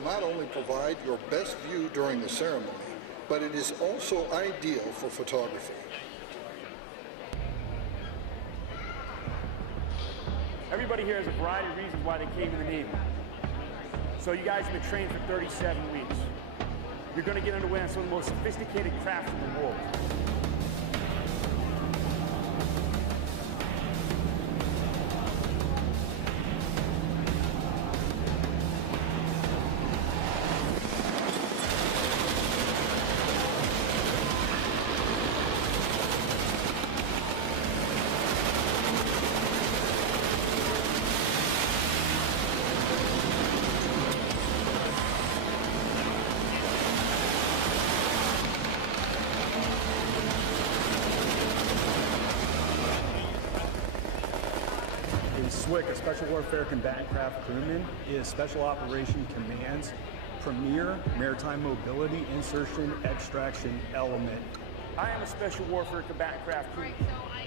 will not only provide your best view during the ceremony, but it is also ideal for photography. Everybody here has a variety of reasons why they came in the Navy. So you guys have been trained for 37 weeks. You're going to get underway on some of the most sophisticated craft in the world. SWCC, a Special Warfare Combatant Craft Crewman, is Special Operation Command's premier maritime mobility, insertion, extraction element. I am a Special Warfare Combatant Craft Crewman.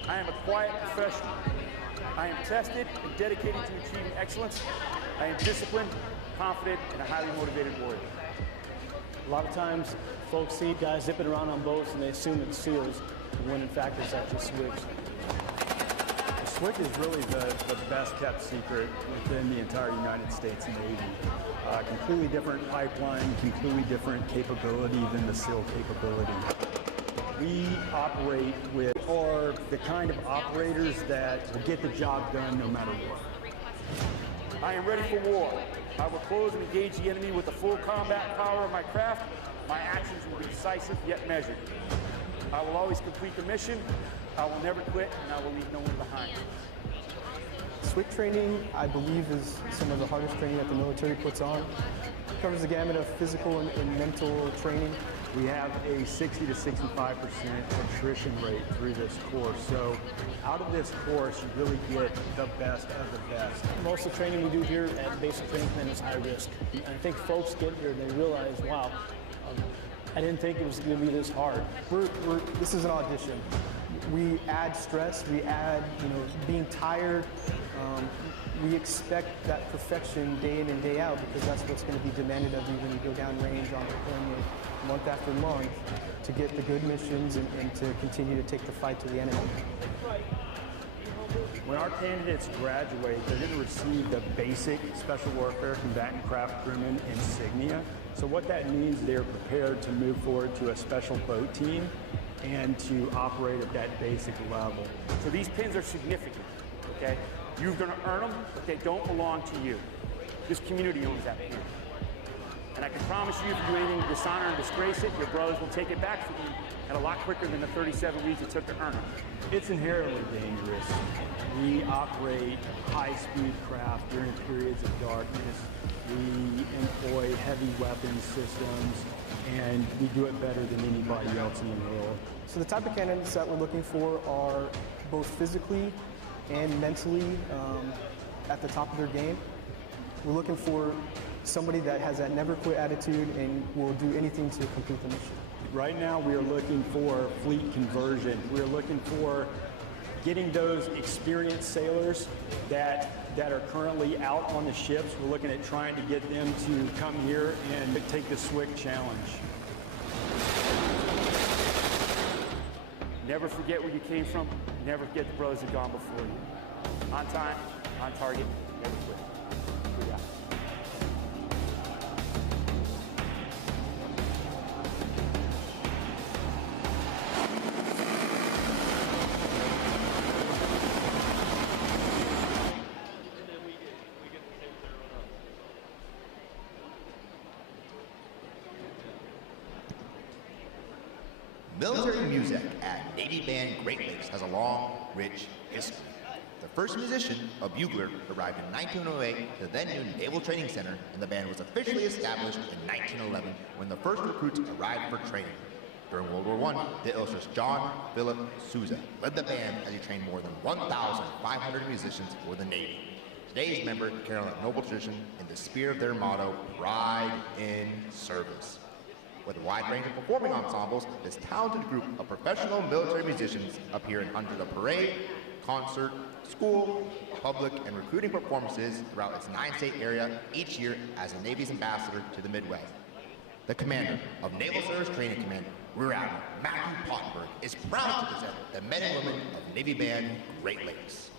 I am a quiet professional. I am tested and dedicated to achieving excellence. I am disciplined, confident, and a highly motivated warrior. A lot of times, folks see guys zipping around on boats and they assume it's SEALs, when in fact it's actually SWCC. SWCC is really the best kept secret within the entire United States Navy. Completely different pipeline, completely different capability than the SEAL capability. We operate with are the kind of operators that will get the job done no matter what. I am ready for war. I will close and engage the enemy with the full combat power of my craft. My actions will be decisive yet measured. I will always complete the mission. I will never quit, and I will leave no one behind. SWCC training, I believe, is some of the hardest training that the military puts on. It covers the gamut of physical and mental training. We have a 60 to 65% attrition rate through this course. So out of this course, you really get the best of the best. Most of the training we do here at Basic Training Command is high risk. And I think folks get here and they realize, wow, I didn't think it was going to be this hard. This is an audition. We add stress, we add, being tired. We expect that perfection day in and day out because that's what's going to be demanded of you when you go down range on deployment month after month to get the good missions and to continue to take the fight to the enemy. When our candidates graduate, they're going to receive the basic Special Warfare Combatant Craft Crewman insignia. So what that means, they're prepared to move forward to a special boat team and to operate at that basic level. So these pins are significant, okay? You're going to earn them, but they don't belong to you. This community owns that pin. And I can promise you, if you do anything to dishonor and disgrace it, your brothers will take it back from you and a lot quicker than the 37 weeks it took to earn it. It's inherently dangerous. We operate high-speed craft during periods of darkness. We employ heavy weapons systems, and we do it better than anybody else in the world. So the type of candidates that we're looking for are both physically and mentally at the top of their game. We're looking for somebody that has that never quit attitude and will do anything to complete the mission. Right now we are looking for fleet conversion. We're looking for getting those experienced sailors that are currently out on the ships. We're looking at trying to get them to come here and take the SWCC challenge. Never forget where you came from. Never forget the brothers that have gone before you. On time, on target, never quit. We got it. Military music at Navy Band Great Lakes has a long, rich history. The first musician, a bugler, arrived in 1908 to the then new Naval Training Center, and the band was officially established in 1911 when the first recruits arrived for training. During World War I, the illustrious John Philip Sousa led the band as he trained more than 1,500 musicians for the Navy. Today's member carry on that noble tradition in the spirit of their motto, Pride in Service. With a wide range of performing ensembles, this talented group of professional military musicians appear in hundreds of parade, concert, school, public, and recruiting performances throughout its 9-state area each year as the Navy's ambassador to the Midwest. The commander of Naval Service Training Command, Rear Admiral Matthew Pottenberg, is proud to present the men and women of Navy Band Great Lakes.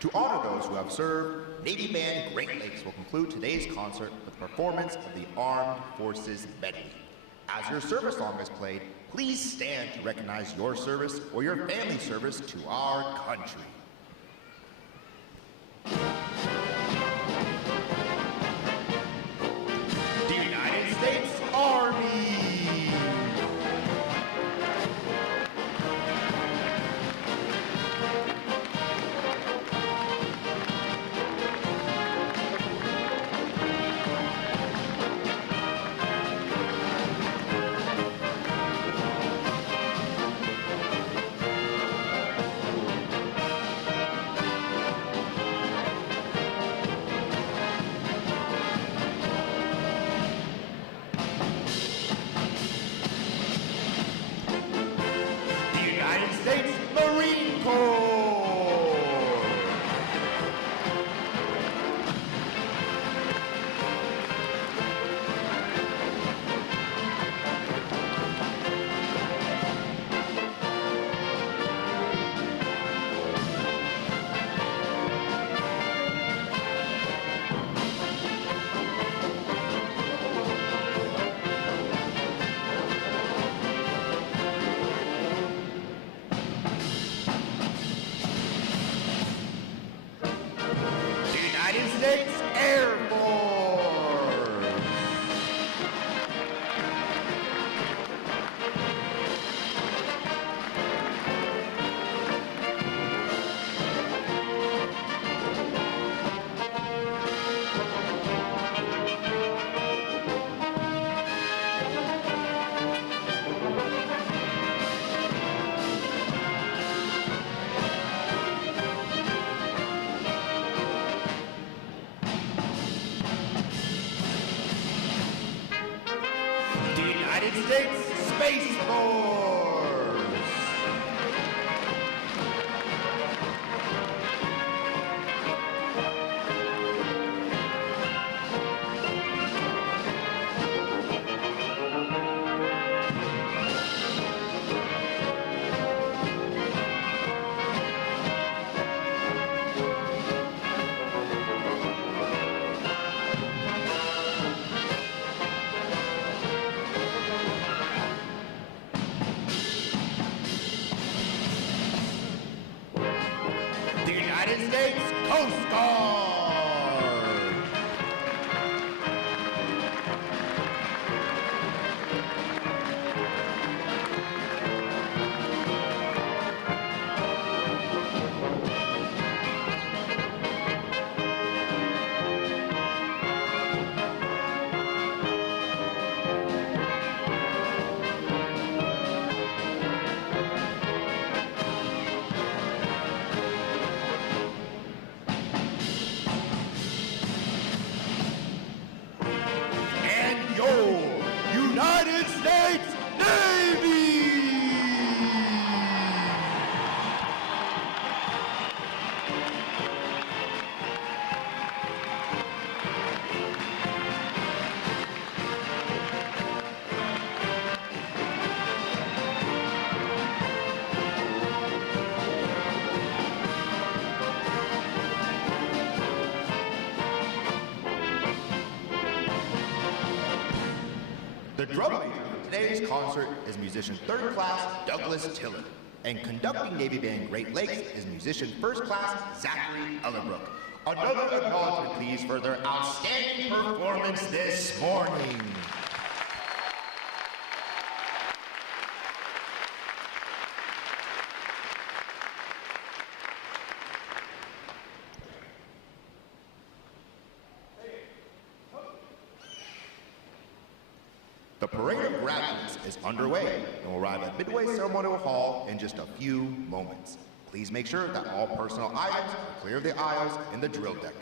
To honor those who have served, Navy Band Great Lakes will conclude today's concert with a performance of the Armed Forces Medley. As your service song is played, please stand to recognize your service or your family's service to our country. The United States Army. United States Space Force. United States Coast Guard. United States Navy! The drum major for today's concert is musician 3rd Class Douglas Tiller, and conducting Navy Band Great Lakes is musician 1st Class Zachary Ellerbrook. Another acknowledgement, please, for their outstanding performance this morning. The parade of graduates is underway and will arrive at Midway Ceremonial Hall in just a few moments. Please make sure that all personal items are clear of the aisles in the drill deck.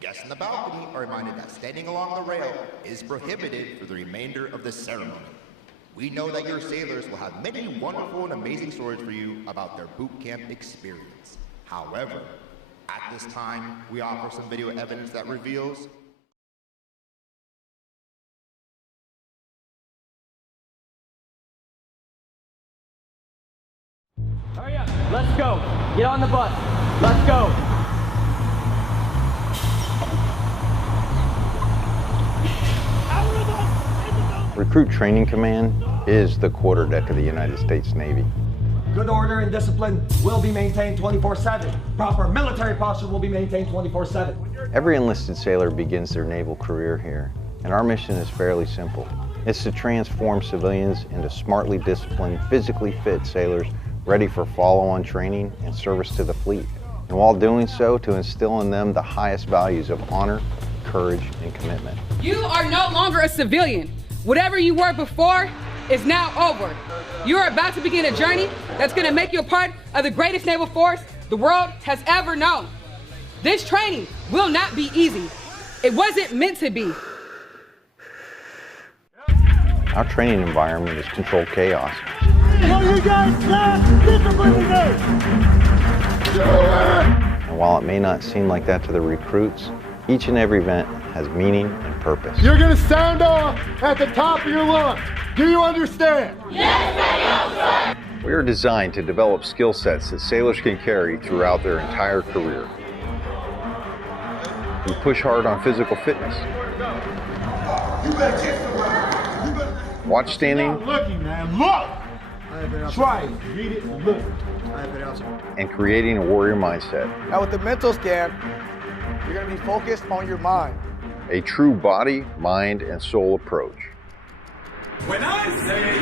Guests in the balcony are reminded that standing along the rail is prohibited for the remainder of the ceremony. We know that your sailors will have many wonderful and amazing stories for you about their boot camp experience. However, at this time, we offer some video evidence that reveals Hurry up. Let's go. Get on the bus. Let's go. Recruit Training Command is the quarterdeck of the United States Navy. Good order and discipline will be maintained 24/7. Proper military posture will be maintained 24/7. Every enlisted sailor begins their naval career here, and our mission is fairly simple. It's to transform civilians into smartly disciplined, physically fit sailors ready for follow-on training and service to the fleet. And while doing so, to instill in them the highest values of honor, courage, and commitment. You are no longer a civilian. Whatever you were before is now over. You are about to begin a journey that's going to make you a part of the greatest naval force the world has ever known. This training will not be easy. It wasn't meant to be. Our training environment is controlled chaos. You guys clap, discipline today. And while it may not seem like that to the recruits, each and every event has meaning and purpose. You're gonna sound off at the top of your lungs. Do you understand? We are designed to develop skill sets that sailors can carry throughout their entire career. We push hard on physical fitness. Watch standing. Stop looking, man. Look! Try it. Read it and look. And creating a warrior mindset. Now with the mental scan, you're going to be focused on your mind. A true body, mind, and soul approach. When I say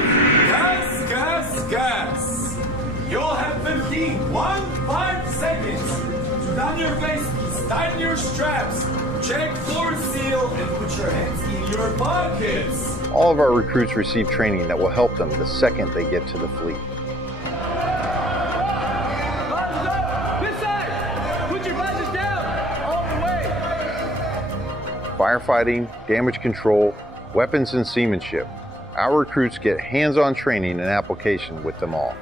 gas, gas, gas, you'll have 15 seconds to down your faces, tighten your straps, check floor seal, and put your hands in your pockets. All of our recruits receive training that will help them the second they get to the fleet. This side! Put your visors down! All the way! Firefighting, damage control, weapons and seamanship. Our recruits get hands-on training and application with them all.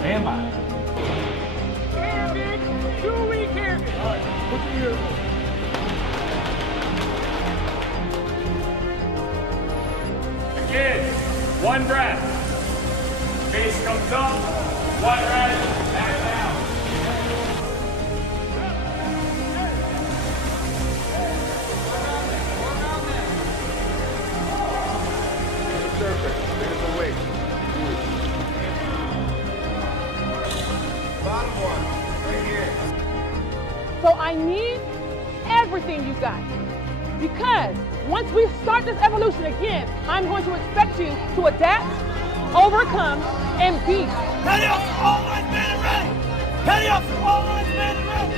Stand by. Again, one breath. Face comes up, one breath, back down. So I need everything you got. Because once we start this evolution again, I'm going to expect you to adapt, overcome, and be. Petty officer, all lines man and ready! Petty officer, all lines man and ready!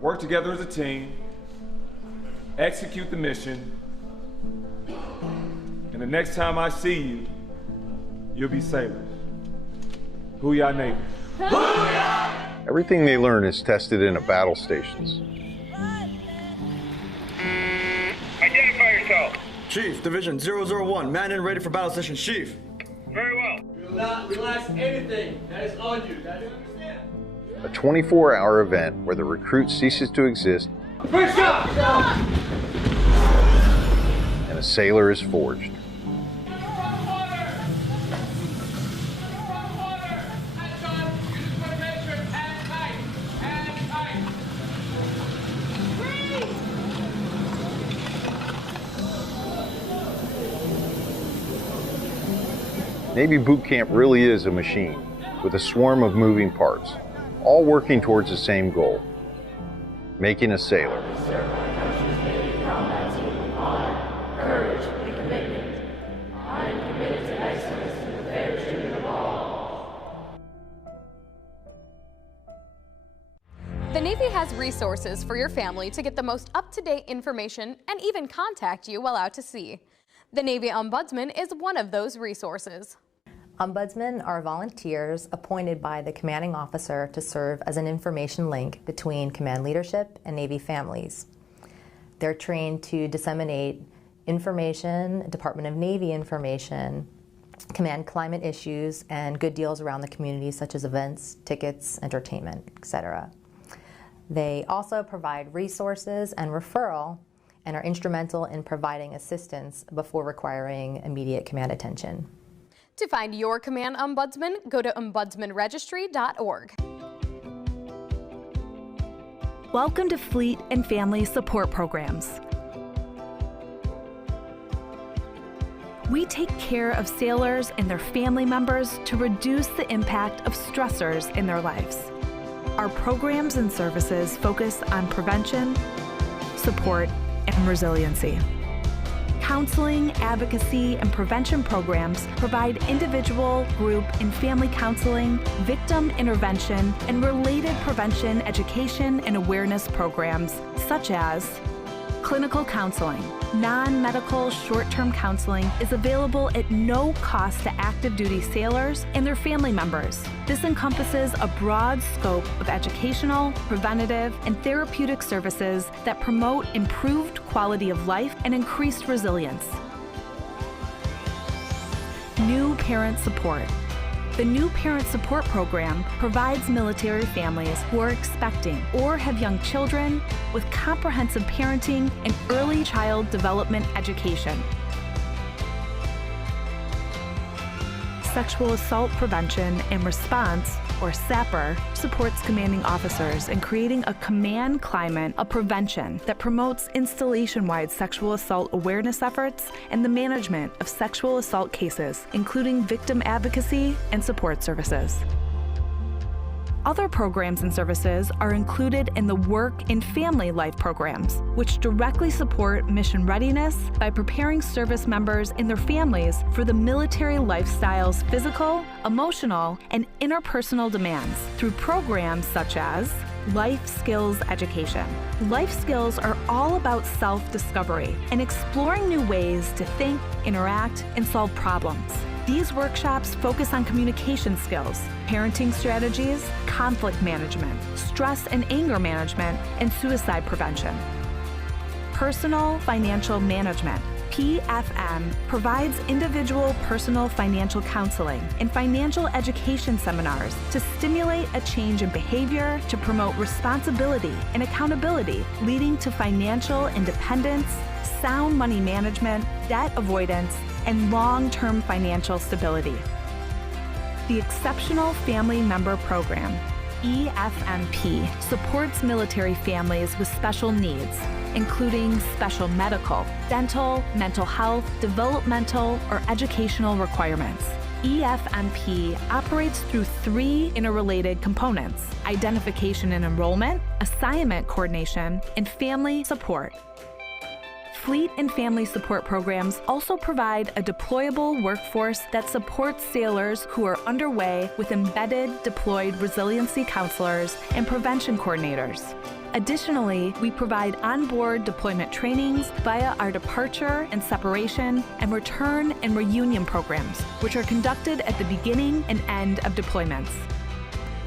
Work together as a team, execute the mission, and the next time I see you, you'll be sailors. Booyah Navy. Everything they learn is tested in a battle stations. Identify yourself. Chief, Division 001, man in ready for battle session, Chief. Very well. Do not relax anything that is on you. Now, do you understand? A 24-hour event where the recruit ceases to exist First shot! and a sailor is forged. Navy boot camp really is a machine with a swarm of moving parts, all working towards the same goal, making a sailor. The Navy has resources for your family to get the most up-to-date information and even contact you while out to sea. The Navy Ombudsman is one of those resources. Ombudsmen are volunteers appointed by the commanding officer to serve as an information link between command leadership and Navy families. They're trained to disseminate information, Department of Navy information, command climate issues, and good deals around the community such as events, tickets, entertainment, etc. They also provide resources and referral and are instrumental in providing assistance before requiring immediate command attention. To find your command ombudsman, go to ombudsmanregistry.org. Welcome to Fleet and Family Support Programs. We take care of sailors and their family members to reduce the impact of stressors in their lives. Our programs and services focus on prevention, support, and resiliency. Counseling, advocacy, and prevention programs provide individual, group, and family counseling, victim intervention, and related prevention, education, and awareness programs such as clinical counseling. Non-medical short-term counseling is available at no cost to active duty sailors and their family members. This encompasses a broad scope of educational, preventative, and therapeutic services that promote improved quality of life and increased resilience. New Parent Support. The New Parent Support Program provides military families who are expecting or have young children with comprehensive parenting and early child development education. Sexual Assault Prevention and Response, or SAPR, supports commanding officers in creating a command climate of prevention that promotes installation-wide sexual assault awareness efforts and the management of sexual assault cases, including victim advocacy and support services. Other programs and services are included in the Work and Family Life programs, which directly support mission readiness by preparing service members and their families for the military lifestyle's physical, emotional, and interpersonal demands through programs such as Life Skills Education. Life skills are all about self-discovery and exploring new ways to think, interact, and solve problems. These workshops focus on communication skills, parenting strategies, conflict management, stress and anger management, and suicide prevention. Personal Financial Management, PFM, provides individual personal financial counseling and financial education seminars to stimulate a change in behavior to promote responsibility and accountability, leading to financial independence, sound money management, debt avoidance, and long-term financial stability. The Exceptional Family Member Program, EFMP, supports military families with special needs, including special medical, dental, mental health, developmental, or educational requirements. EFMP operates through 3 interrelated components: identification and enrollment, assignment coordination, and family support. Fleet and family support programs also provide a deployable workforce that supports sailors who are underway with embedded deployed resiliency counselors and prevention coordinators. Additionally, we provide onboard deployment trainings via our departure and separation and return and reunion programs, which are conducted at the beginning and end of deployments.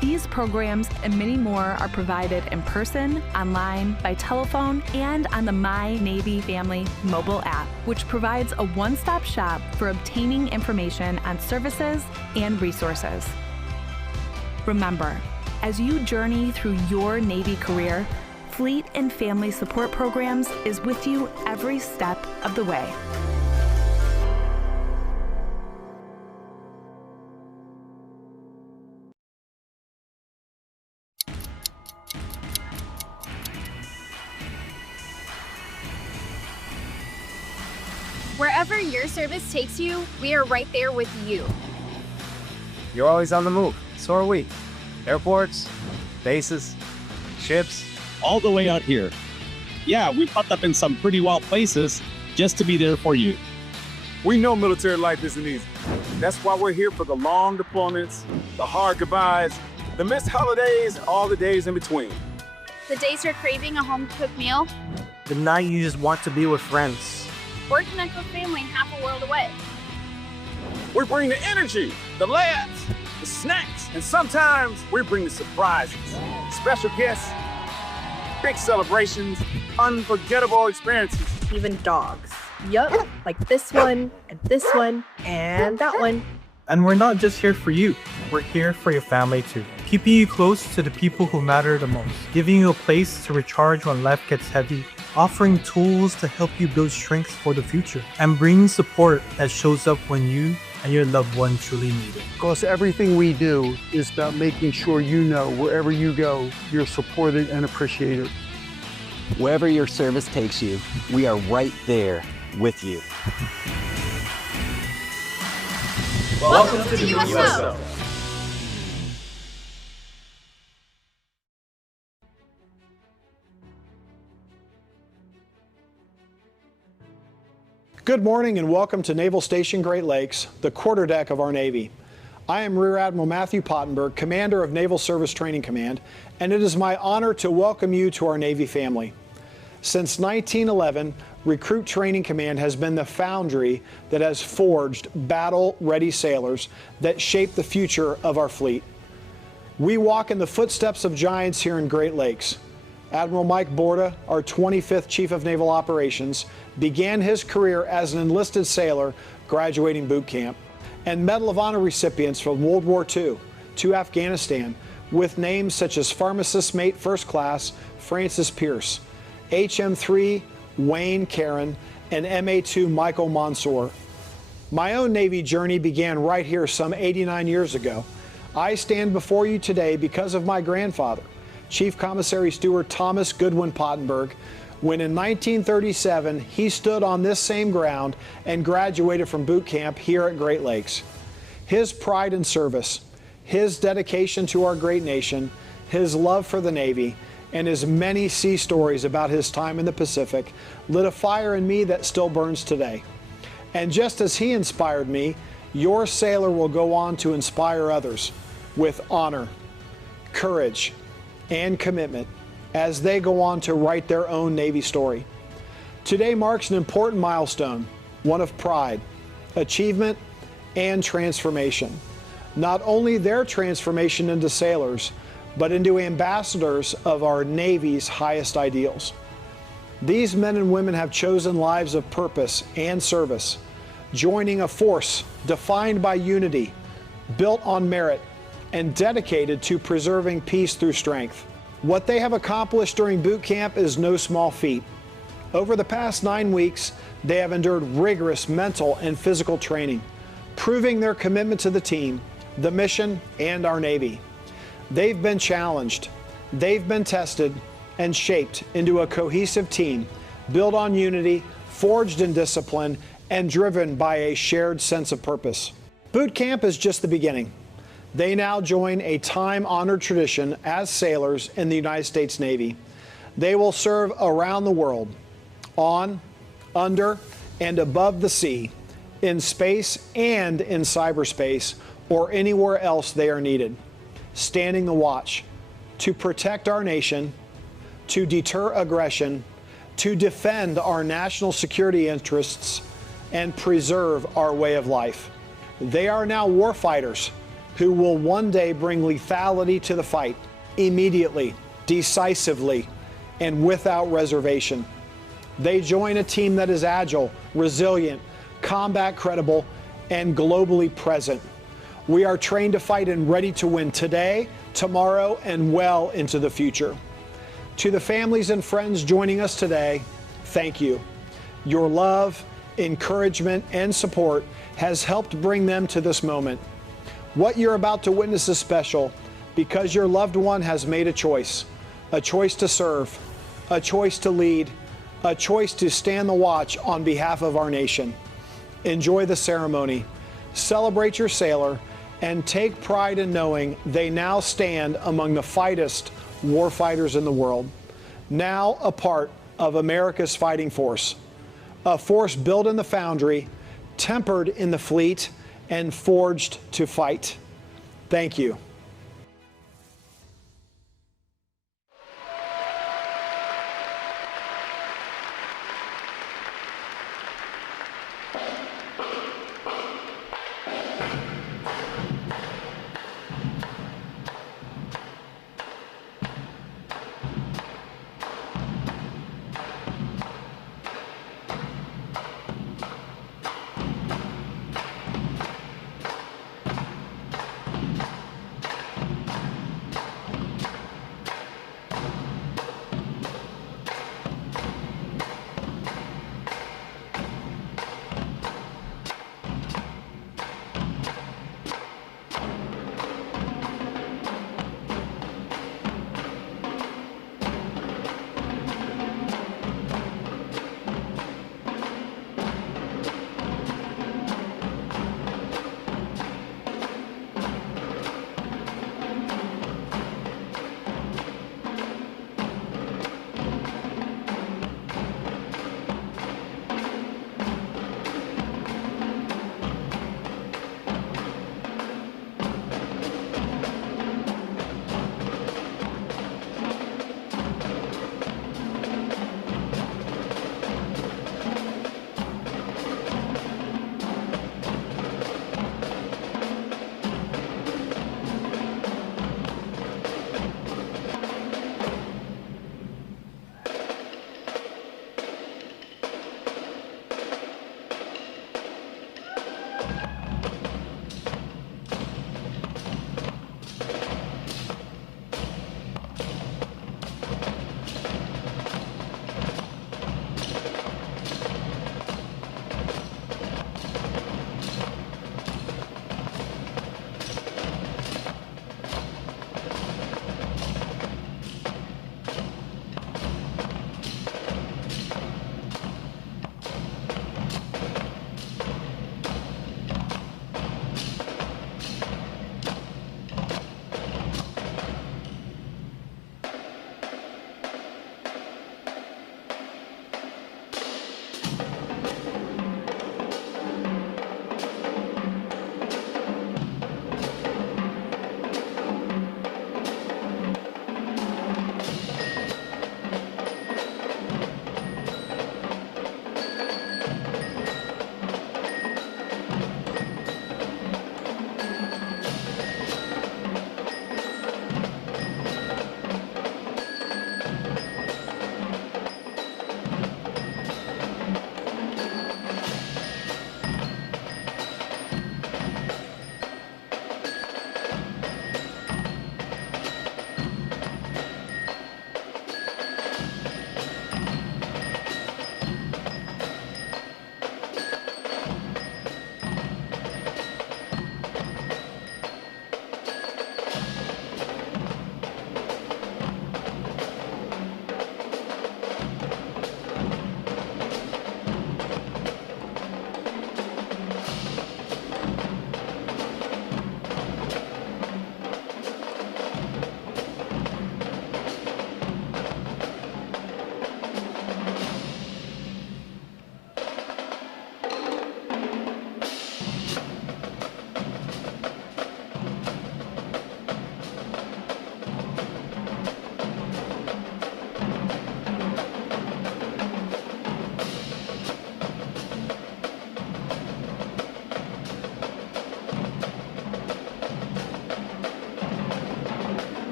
These programs and many more are provided in person, online, by telephone, and on the My Navy Family mobile app, which provides a one-stop shop for obtaining information on services and resources. Remember, as you journey through your Navy career, Fleet and Family Support Programs is with you every step of the way. Wherever your service takes you, we are right there with you. You're always on the move. So are we. Airports, bases, ships. All the way out here. Yeah, we popped up in some pretty wild places just to be there for you. We know military life isn't easy. That's why we're here for the long deployments, the hard goodbyes, the missed holidays, and all the days in between. The days you're craving a home-cooked meal. The night you just want to be with friends. Or connect with family half a world away. We bring the energy, the laughs, the snacks, and sometimes we bring the surprises. Special guests, big celebrations, unforgettable experiences. Even dogs. Yup, like this one, and this one, and that one. And we're not just here for you. We're here for your family too. keeping you close to the people who matter the most, giving you a place to recharge when life gets heavy, offering tools to help you build strength for the future, and bringing support that shows up when you and your loved one truly need it. Because everything we do is about making sure you know wherever you go, you're supported and appreciated. Wherever your service takes you, we are right there with you. Welcome to the USO. Good morning and welcome to Naval Station Great Lakes, the quarterdeck of our Navy. I am Rear Admiral Matthew Pottenberg, Commander of Naval Service Training Command, and it is my honor to welcome you to our Navy family. Since 1911, Recruit Training Command has been the foundry that has forged battle-ready sailors that shape the future of our fleet. We walk in the footsteps of giants here in Great Lakes. Admiral Mike Borda, our 25th Chief of Naval Operations, began his career as an enlisted sailor graduating boot camp, and Medal of Honor recipients from World War II to Afghanistan with names such as Pharmacist Mate First Class Francis Pierce, HM3 Wayne Caron, and MA2 Michael Mansour. My own Navy journey began right here some 89 years ago. I stand before you today because of my grandfather, Chief Commissary Steward Thomas Goodwin Pottenberg, when in 1937 he stood on this same ground and graduated from boot camp here at Great Lakes. His pride in service, his dedication to our great nation, his love for the Navy, and his many sea stories about his time in the Pacific lit a fire in me that still burns today. And just as he inspired me, your sailor will go on to inspire others with honor, courage, and commitment as they go on to write their own Navy story. Today marks an important milestone, one of pride, achievement, and transformation. Not only their transformation into sailors, but into ambassadors of our Navy's highest ideals. These men and women have chosen lives of purpose and service, joining a force defined by unity, built on merit, and dedicated to preserving peace through strength. What they have accomplished during boot camp is no small feat. Over the past 9 weeks, they have endured rigorous mental and physical training, proving their commitment to the team, the mission, and our Navy. They've been challenged, they've been tested, and shaped into a cohesive team, built on unity, forged in discipline, and driven by a shared sense of purpose. Boot camp is just the beginning. They now join a time-honored tradition as sailors in the United States Navy. They will serve around the world, on, under, and above the sea, in space and in cyberspace, or anywhere else they are needed, standing the watch to protect our nation, to deter aggression, to defend our national security interests, and preserve our way of life. They are now warfighters who will one day bring lethality to the fight, immediately, decisively, and without reservation. They join a team that is agile, resilient, combat credible, and globally present. We are trained to fight and ready to win today, tomorrow, and well into the future. To the families and friends joining us today, thank you. Your love, encouragement, and support has helped bring them to this moment. What you're about to witness is special because your loved one has made a choice to serve, a choice to lead, a choice to stand the watch on behalf of our nation. Enjoy the ceremony, celebrate your sailor, and take pride in knowing they now stand among the finest warfighters in the world, now a part of America's fighting force, a force built in the foundry, tempered in the fleet, and forged to fight. Thank you.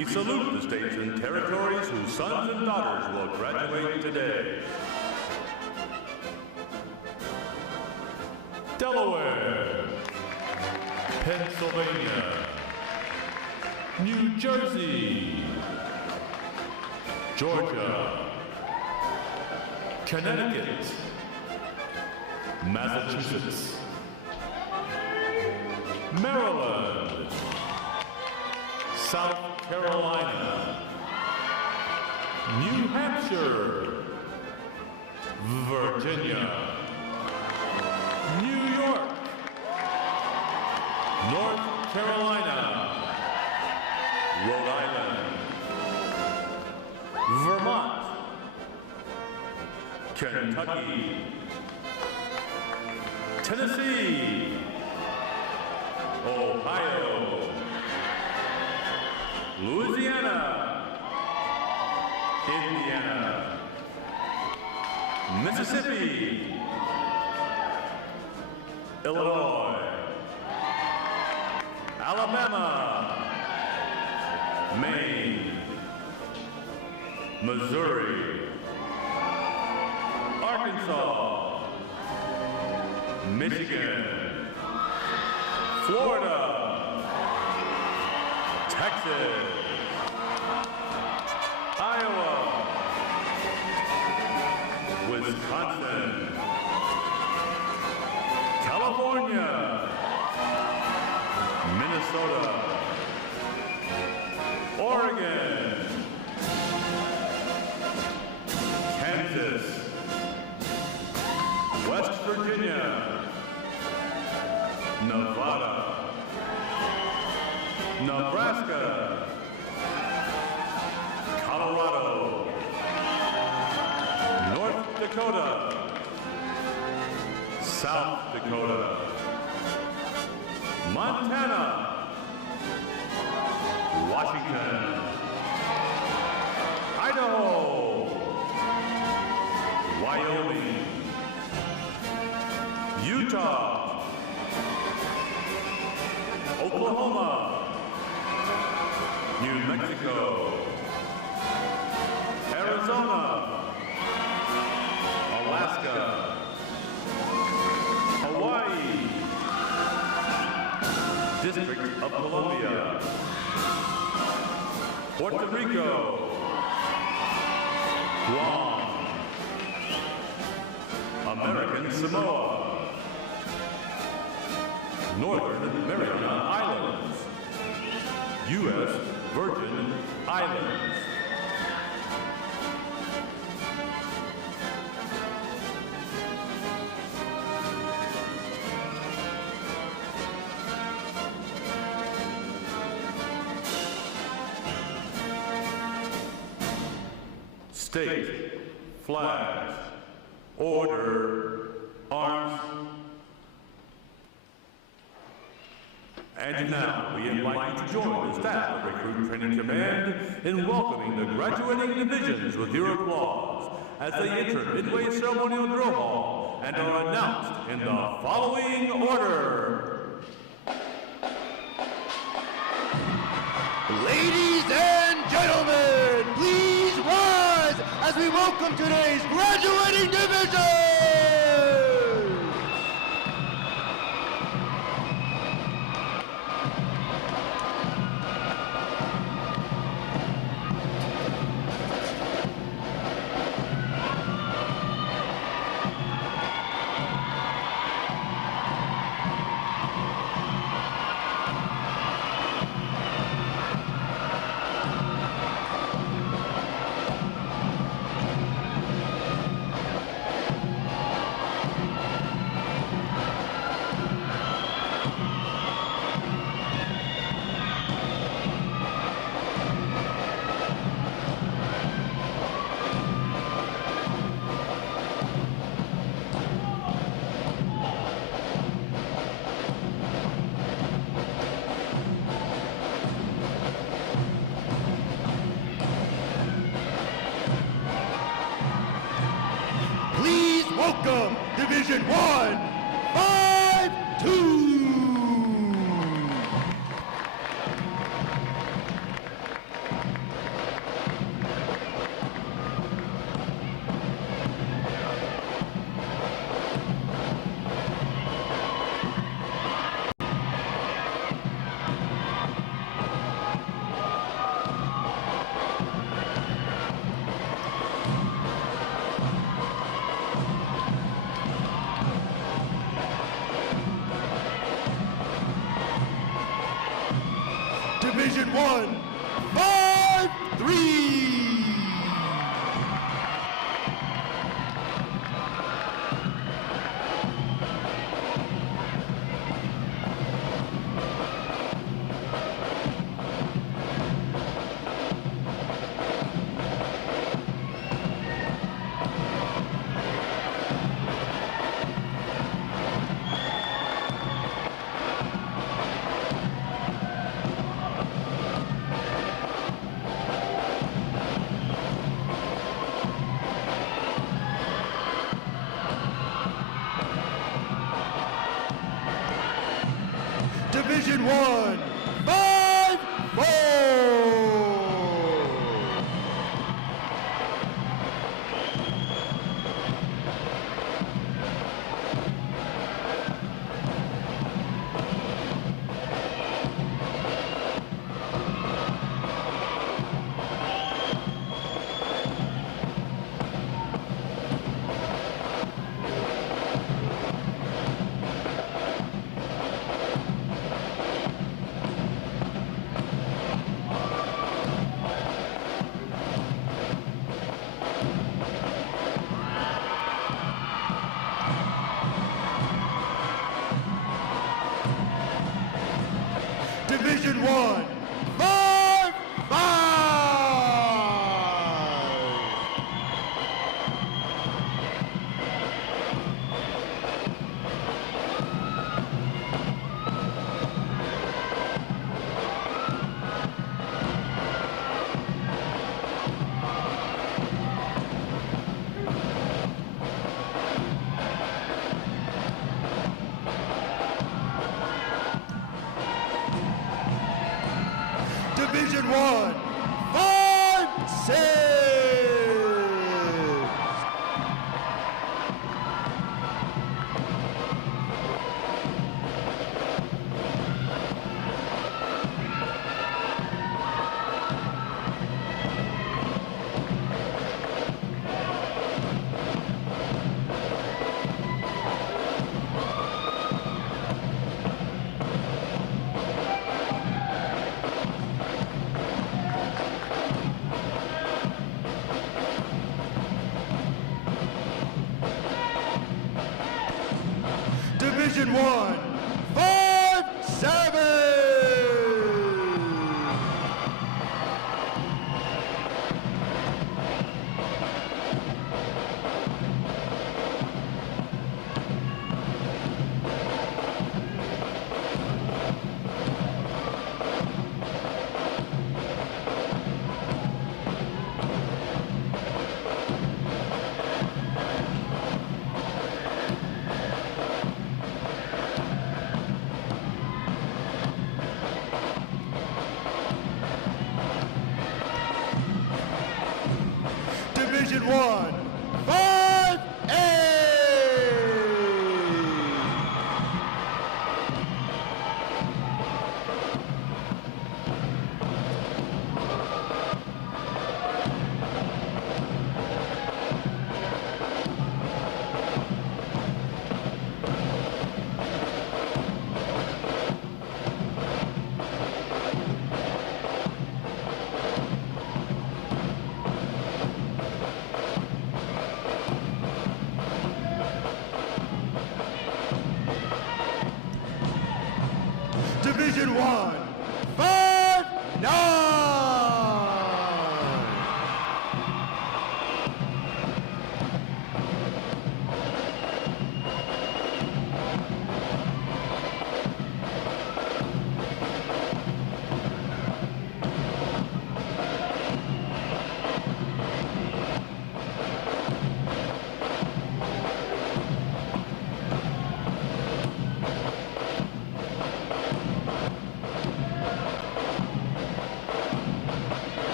We salute the states and territories whose sons and daughters will graduate today. Delaware, Pennsylvania, New Jersey, Georgia, Connecticut, Massachusetts, Maryland, South Carolina, New Hampshire, Virginia, New York, North Carolina, Rhode Island, Vermont, Kentucky, Tennessee, Ohio, Louisiana, Indiana, Mississippi, Illinois, Alabama, Maine, Missouri, Arkansas, Michigan, Florida, Texas, Iowa, Wisconsin, California, Minnesota, Oregon, Kansas, West Virginia, Nevada, Nebraska, Colorado, North Dakota, South Dakota, Montana, Washington, Idaho, Wyoming, Utah, Oklahoma, New Mexico, Arizona, Alaska, Hawaii, District of Columbia, Puerto Rico, Guam, American Samoa, Northern Mariana Islands, U.S. Virgin Islands. State, flags, order, arms. And now we invite you to join the staff of Recruit Training Command in welcoming the graduating divisions with your applause as they enter Midway Ceremonial Drill Hall and are announced in the following order. Ladies and gentlemen, please rise as we welcome today's graduating division! Welcome, Division 152! Division 1, 5-3. Division 1, 5-4. Division 1, 5-5. Division 1, 5-6. Division 1, 5-7. Division 1, 5-8. Division 1, 5-9.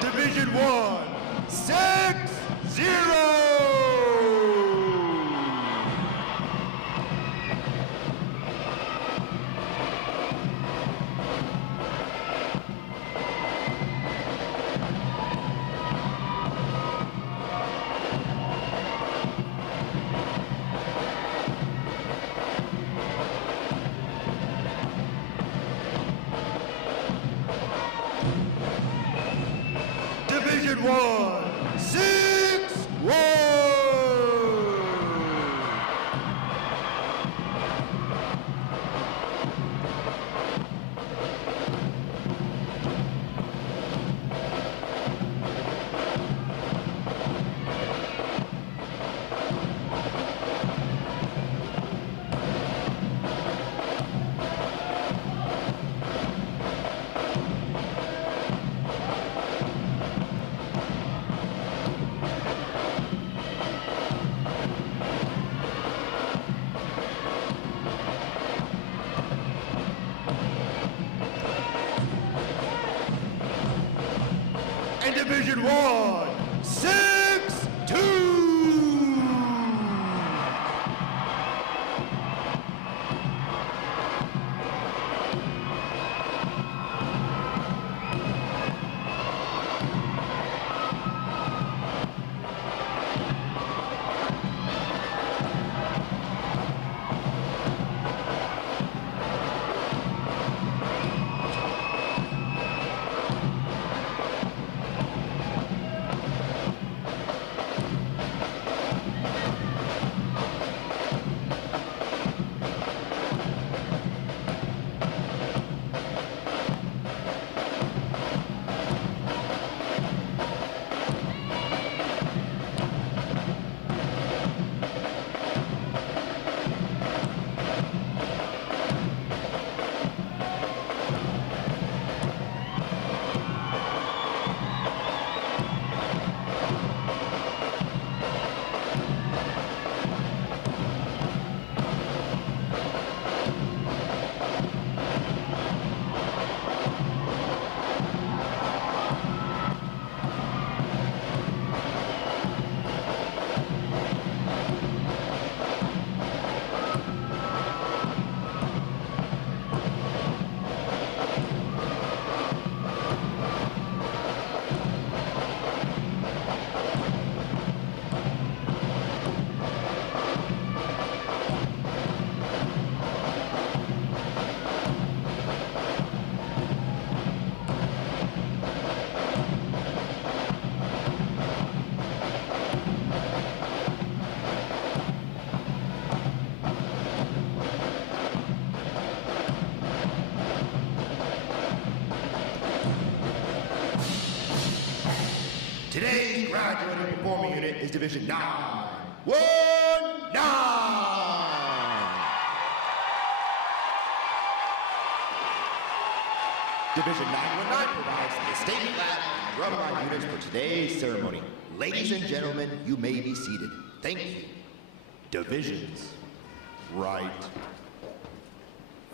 Division 1, 6-0. Division 1, 6-2. Today's graduating performing unit is Division 9. 1-9! Division 919 provides the state flat and drum line units for today's ceremony. Ladies and gentlemen, you may be seated. Thank you. Divisions. Right.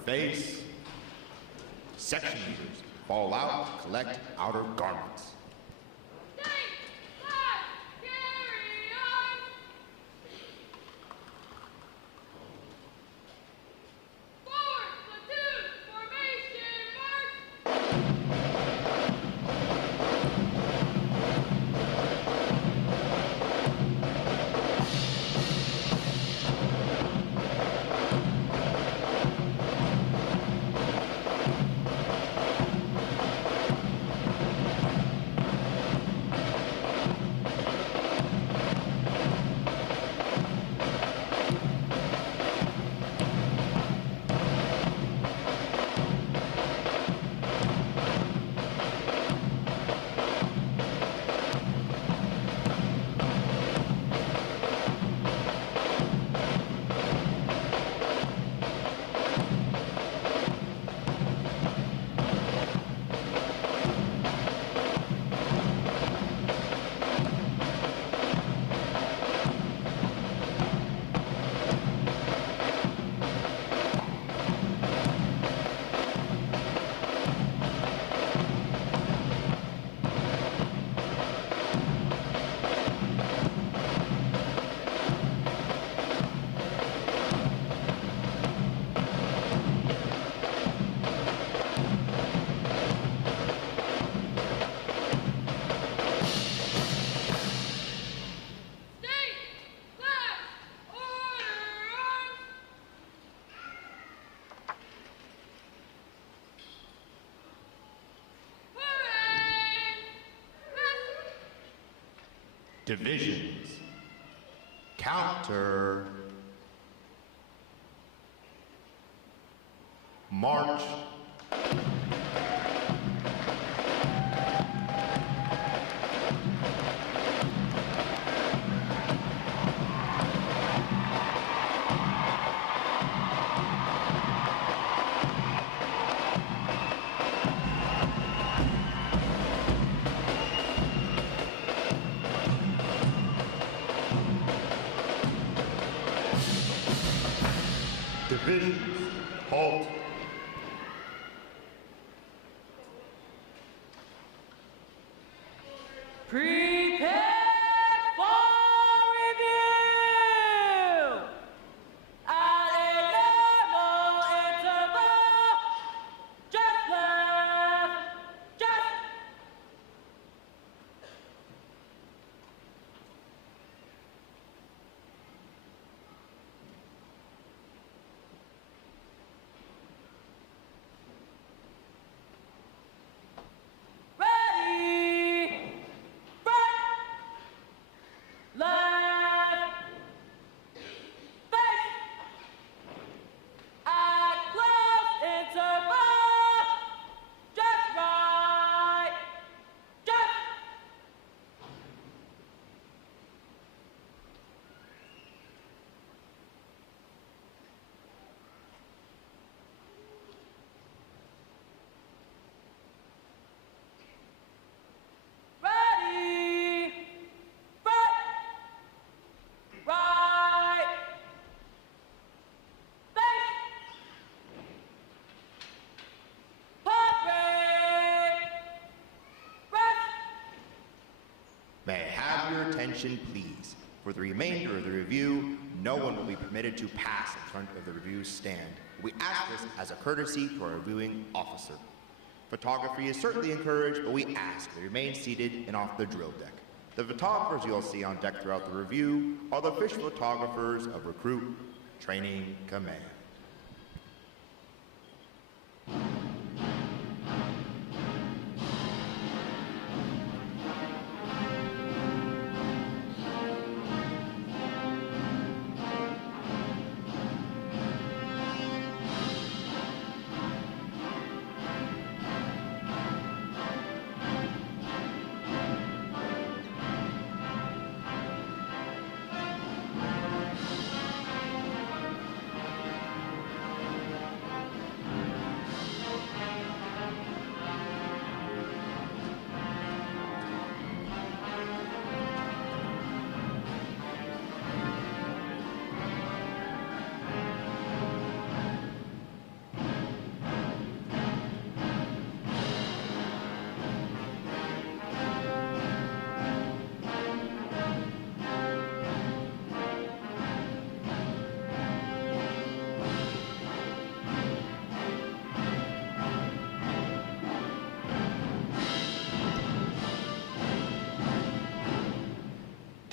Face. Section leaders. Fall out, collect outer garments. Divisions. Counter. March. Divisions, halt. your attention, please. For the remainder of the review, no one will be permitted to pass in front of the review stand. We ask this as a courtesy to our reviewing officer. Photography is certainly encouraged, but we ask they remain seated and off the drill deck. The photographers you'll see on deck throughout the review are the official photographers of Recruit Training Command.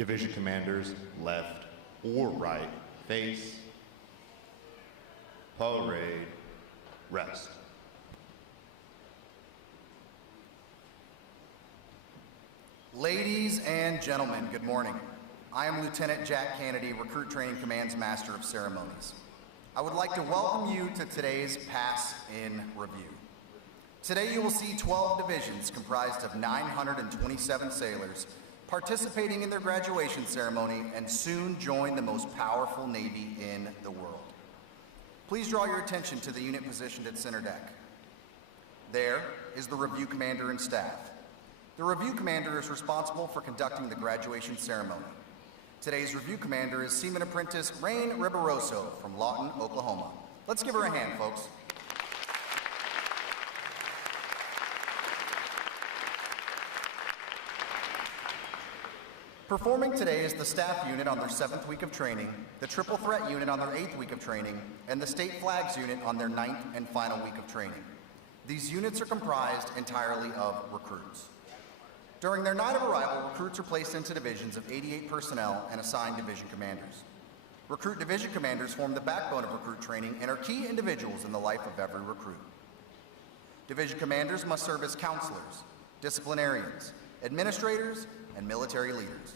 Division commanders, left or right, face, parade, rest. Ladies and gentlemen, good morning. I am Lieutenant Jack Kennedy, Recruit Training Command's Master of Ceremonies. I would like to welcome you to today's Pass in Review. Today you will see 12 divisions comprised of 927 sailors participating in their graduation ceremony and soon join the most powerful Navy in the world. Please draw your attention to the unit positioned at center deck. There is the Review Commander and staff. The Review Commander is responsible for conducting the graduation ceremony. Today's Review Commander is Seaman Apprentice Rain Riberoso from Lawton, Oklahoma. Let's give her a hand, folks. Performing today is the staff unit on their 7th week of training, the Triple Threat unit on their 8th week of training, and the State Flags unit on their 9th and final week of training. These units are comprised entirely of recruits. During their night of arrival, recruits are placed into divisions of 88 personnel and assigned division commanders. Recruit division commanders form the backbone of recruit training and are key individuals in the life of every recruit. Division commanders must serve as counselors, disciplinarians, administrators, and military leaders.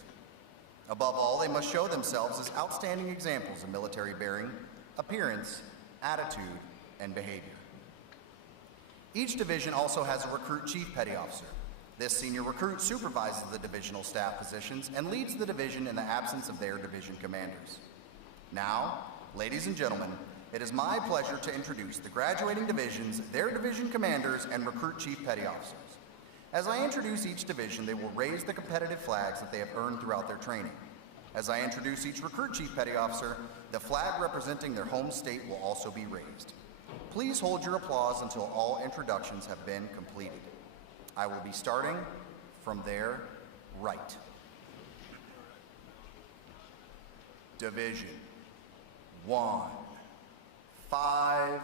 Above all, they must show themselves as outstanding examples of military bearing, appearance, attitude, and behavior. Each division also has a recruit chief petty officer. This senior recruit supervises the divisional staff positions and leads the division in the absence of their division commanders. Now, ladies and gentlemen, it is my pleasure to introduce the graduating divisions, their division commanders, and recruit chief petty officers. As I introduce each division, they will raise the competitive flags that they have earned throughout their training. As I introduce each recruit chief petty officer, the flag representing their home state will also be raised. Please hold your applause until all introductions have been completed. I will be starting from their right. Division 1, 5,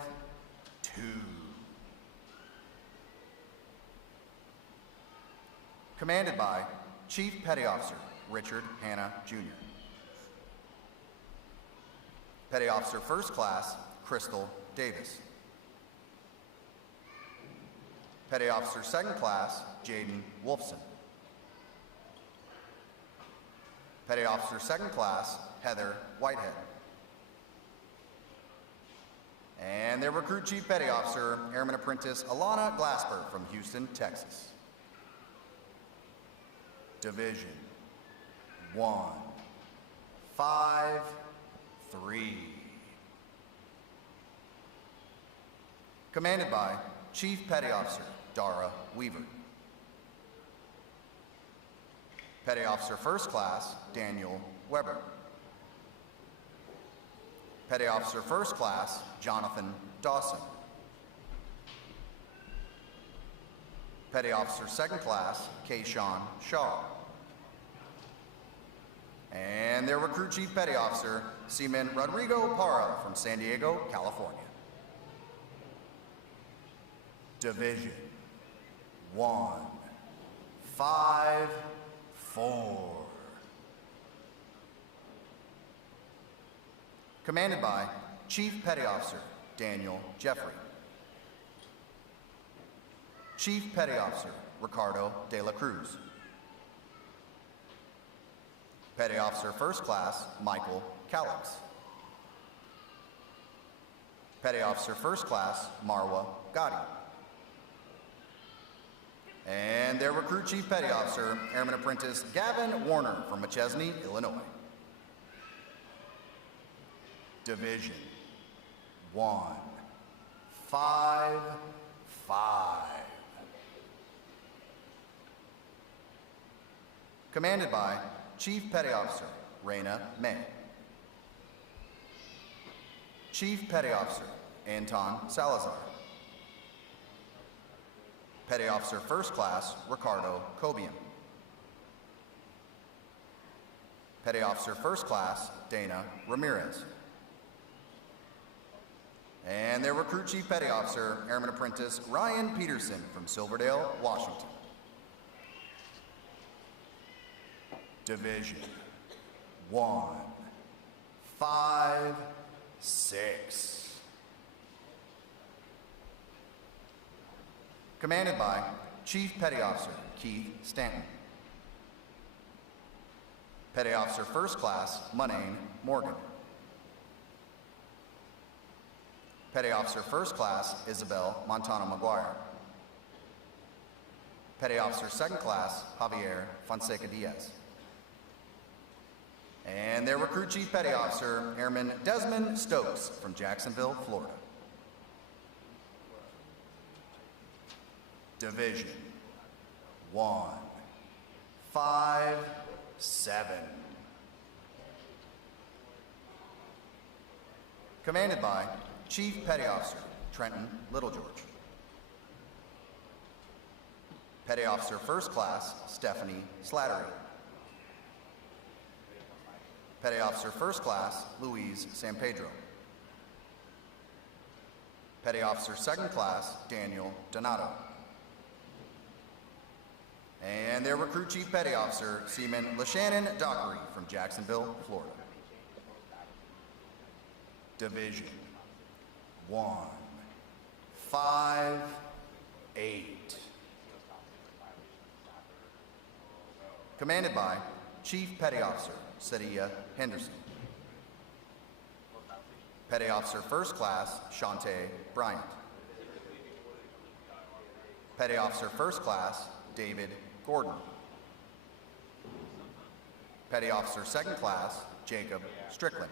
2. Commanded by Chief Petty Officer Richard Hanna, Jr. Petty Officer First Class Crystal Davis. Petty Officer Second Class Jaden Wolfson. Petty Officer Second Class Heather Whitehead. And their Recruit Chief Petty Officer, Airman Apprentice Alana Glasper from Houston, Texas. Division 1, 5, 3. Commanded by Chief Petty Officer Dara Weaver. Petty Officer First Class Daniel Weber. Petty Officer First Class Jonathan Dawson. Petty Officer Second Class Kayshawn Shaw. And their Recruit Chief Petty Officer, Seaman Rodrigo Parra from San Diego, California. Division 154. Commanded by Chief Petty Officer Daniel Jeffrey. Chief Petty Officer Ricardo de la Cruz. Petty Officer First Class Michael Calix. Petty Officer First Class Marwa Gotti. And their Recruit Chief Petty Officer, Airman Apprentice Gavin Warner from McChesney, Illinois. Division 155. Commanded by Chief Petty Officer Raina May. Chief Petty Officer Anton Salazar. Petty Officer First Class Ricardo Cobian. Petty Officer First Class Dana Ramirez. And their Recruit Chief Petty Officer, Airman Apprentice Ryan Peterson from Silverdale, Washington. Division 156. Commanded by Chief Petty Officer Keith Stanton. Petty Officer First Class Munane Morgan. Petty Officer First Class Isabel Montano McGuire. Petty Officer Second Class Javier Fonseca Diaz. And their Recruit Chief Petty Officer, Airman Desmond Stokes from Jacksonville, Florida. Division 157. Commanded by Chief Petty Officer Trenton Littlegeorge. Petty Officer First Class Stephanie Slattery. Petty Officer First Class Louise San Pedro. Petty Officer Second Class Daniel Donato. And their Recruit Chief Petty Officer Seaman LaShannon Dockery from Jacksonville, Florida. Division 158. Commanded by Chief Petty Officer Sadia Henderson. Petty Officer First Class Shantae Bryant. Petty Officer First Class David Gordon. Petty Officer Second Class Jacob Strickland.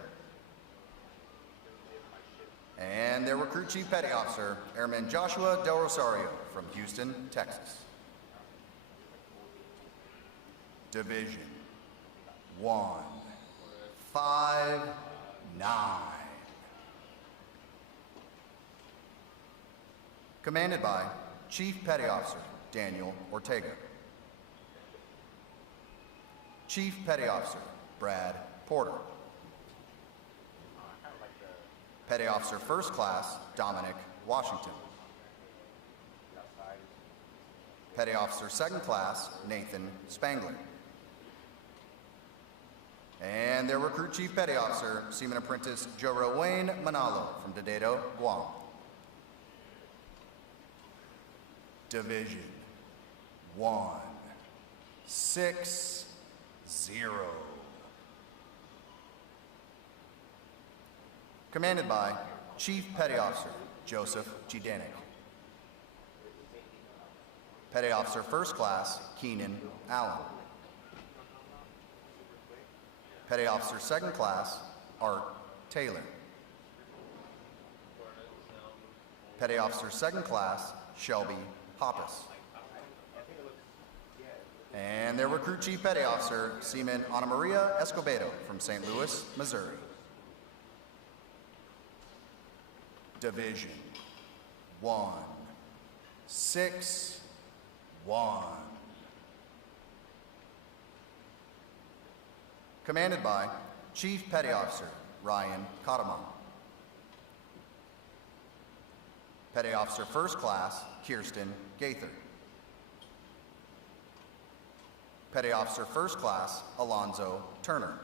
And their Recruit Chief Petty Officer, Airman Joshua Del Rosario from Houston, Texas. Division 159. Commanded by Chief Petty Officer Daniel Ortega. Chief Petty Officer Brad Porter. Petty Officer First Class Dominic Washington. Petty Officer Second Class Nathan Spangler. And their Recruit Chief Petty Officer, Seaman Apprentice Joro Wayne Manalo from Dededo, Guam. Division 160. Commanded by Chief Petty Officer Joseph G. Danek. Petty Officer First Class Keenan Allen. Petty Officer Second Class Art Taylor. Petty Officer Second Class Shelby Hoppus. And their Recruit Chief Petty Officer Seaman Ana Maria Escobedo from St. Louis, Missouri. Division 161. Commanded by Chief Petty Officer Ryan Kottema. Petty Officer First Class Kirsten Gaither. Petty Officer First Class Alonzo Turner.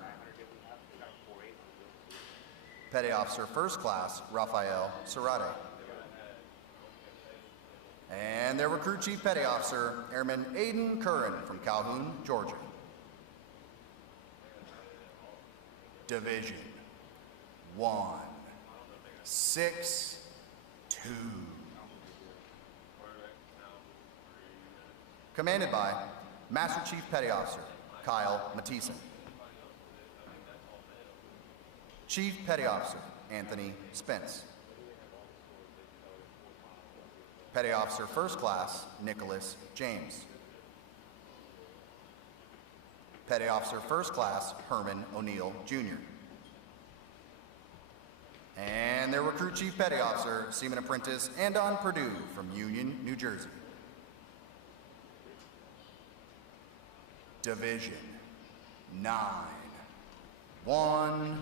Petty Officer First Class Rafael Serrate. And their Recruit Chief Petty Officer Airman Aiden Curran from Calhoun, Georgia. Division 162. Commanded by Master Chief Petty Officer Kyle Mathieson. Chief Petty Officer Anthony Spence. Petty Officer First Class Nicholas James. Petty Officer First Class Herman O'Neill Jr. And their Recruit Chief Petty Officer Seaman Apprentice Andon Perdue from Union, New Jersey. Division 919.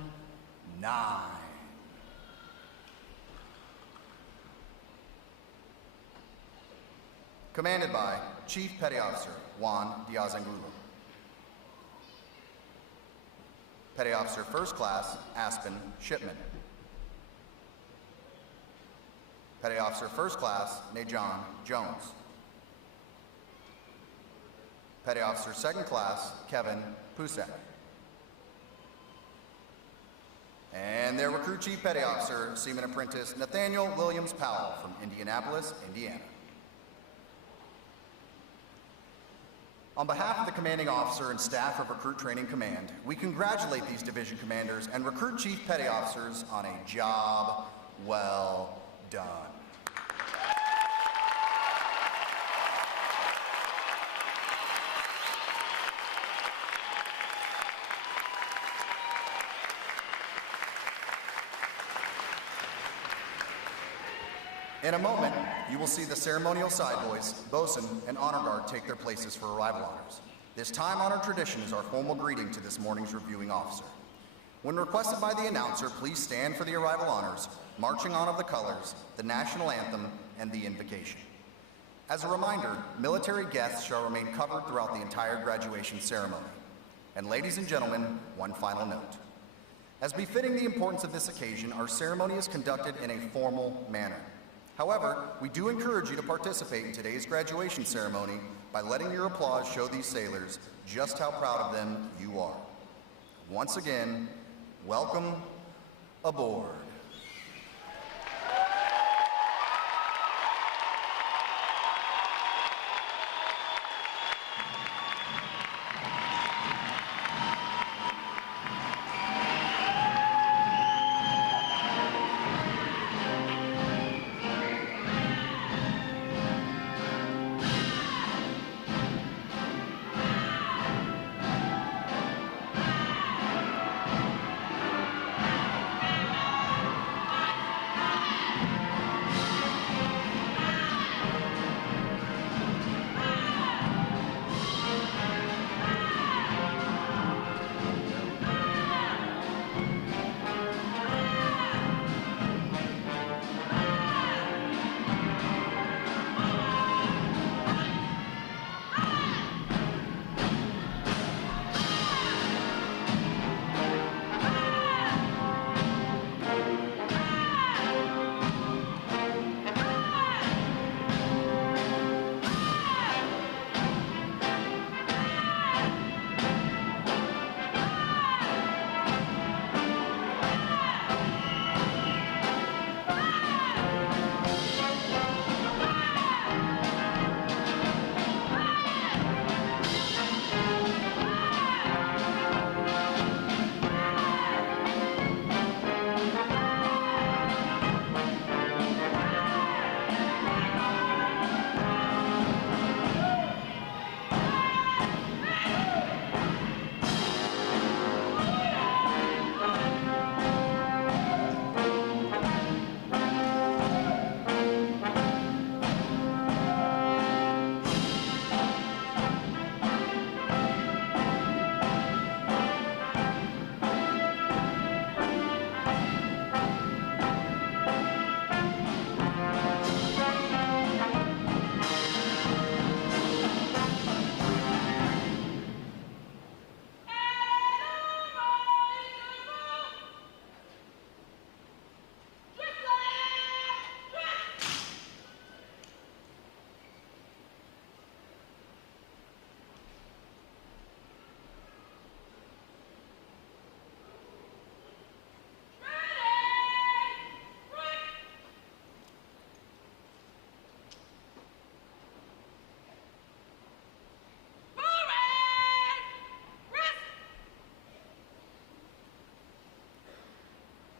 Commanded by Chief Petty Officer Juan Diaz-Angulo. Petty Officer First Class Aspen Shipman. Petty Officer First Class Najon Jones. Petty Officer Second Class Kevin Pusek. And their Recruit Chief Petty Officer Seaman Apprentice Nathaniel Williams Powell from Indianapolis, Indiana. On behalf of the Commanding Officer and staff of Recruit Training Command, we congratulate these division commanders and Recruit Chief Petty Officers on a job well done. In a moment, you will see the ceremonial side boys, bosun, and honor guard take their places for arrival honors. This time-honored tradition is our formal greeting to this morning's reviewing officer. When requested by the announcer, please stand for the arrival honors, marching on of the colors, the national anthem, and the invocation. As a reminder, military guests shall remain covered throughout the entire graduation ceremony. And ladies and gentlemen, one final note. As befitting the importance of this occasion, our ceremony is conducted in a formal manner. However, we do encourage you to participate in today's graduation ceremony by letting your applause show these sailors just how proud of them you are. Once again, welcome aboard.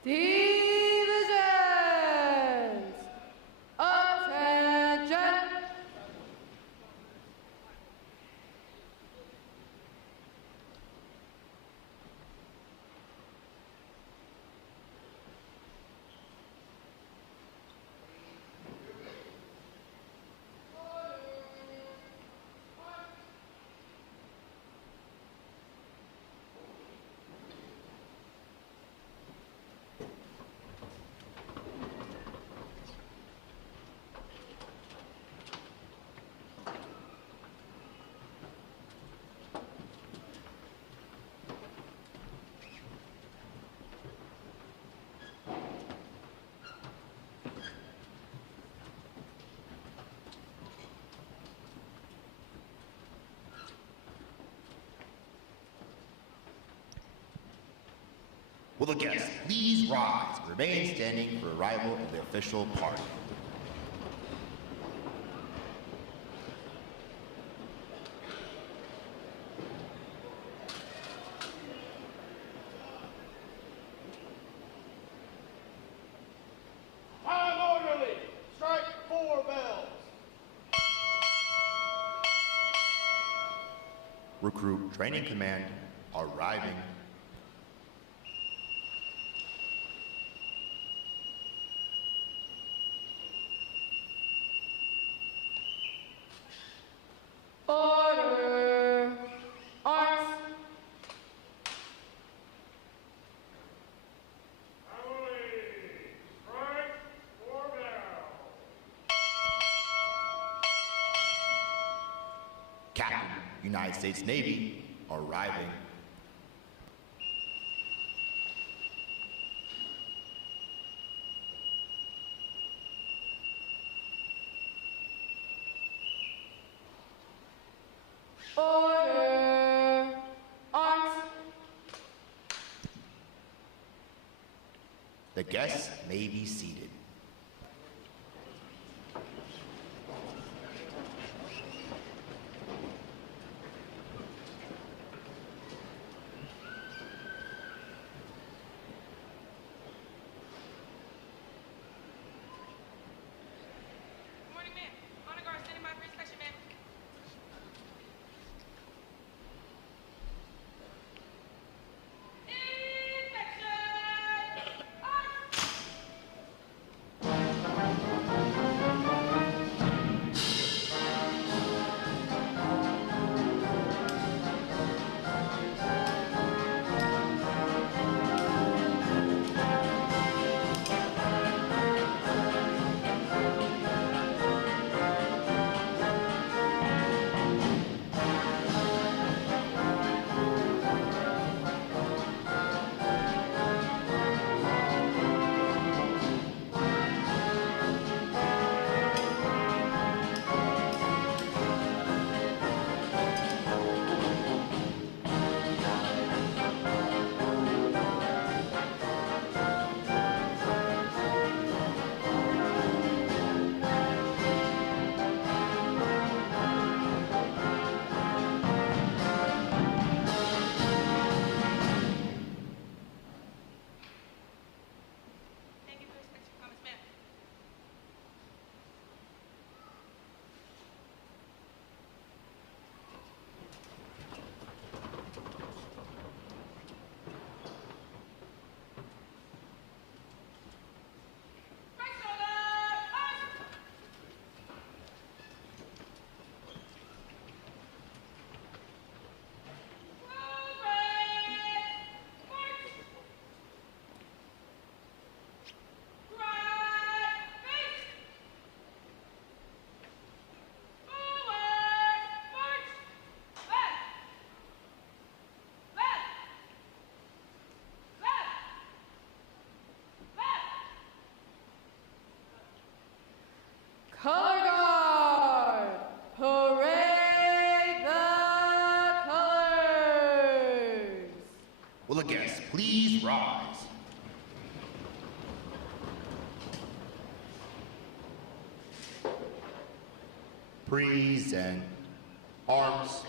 Divisions! Attention! Will the guests please rise and remain standing for arrival of the official party? Time orderly! Strike 4 bells! Recruit Training Command arriving. Order! Arms! Captain, United States Navy, arriving. Order! Arms! The guests may be seated. Color guard! Parade the colors! Will the guests please rise? Present. Arms.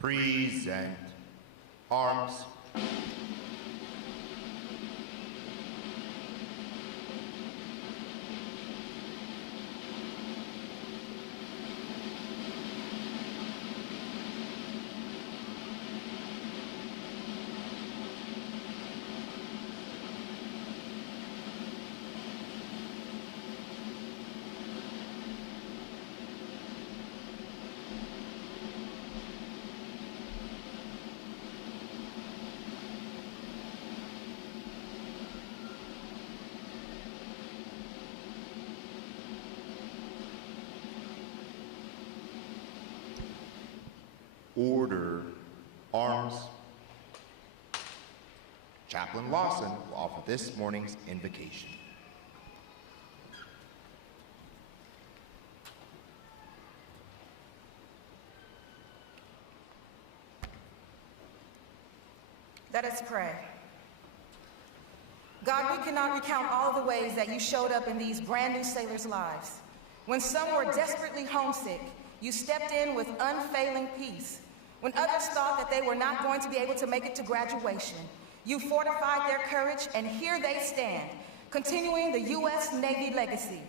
Present. Arms. Order. Arms. Chaplain Lawson will offer this morning's invocation. Let us pray. God, we cannot recount all the ways that you showed up in these brand new sailors' lives. When some were desperately homesick, you stepped in with unfailing peace. When others thought that they were not going to be able to make it to graduation, you fortified their courage, and here they stand, continuing the U.S. Navy legacy.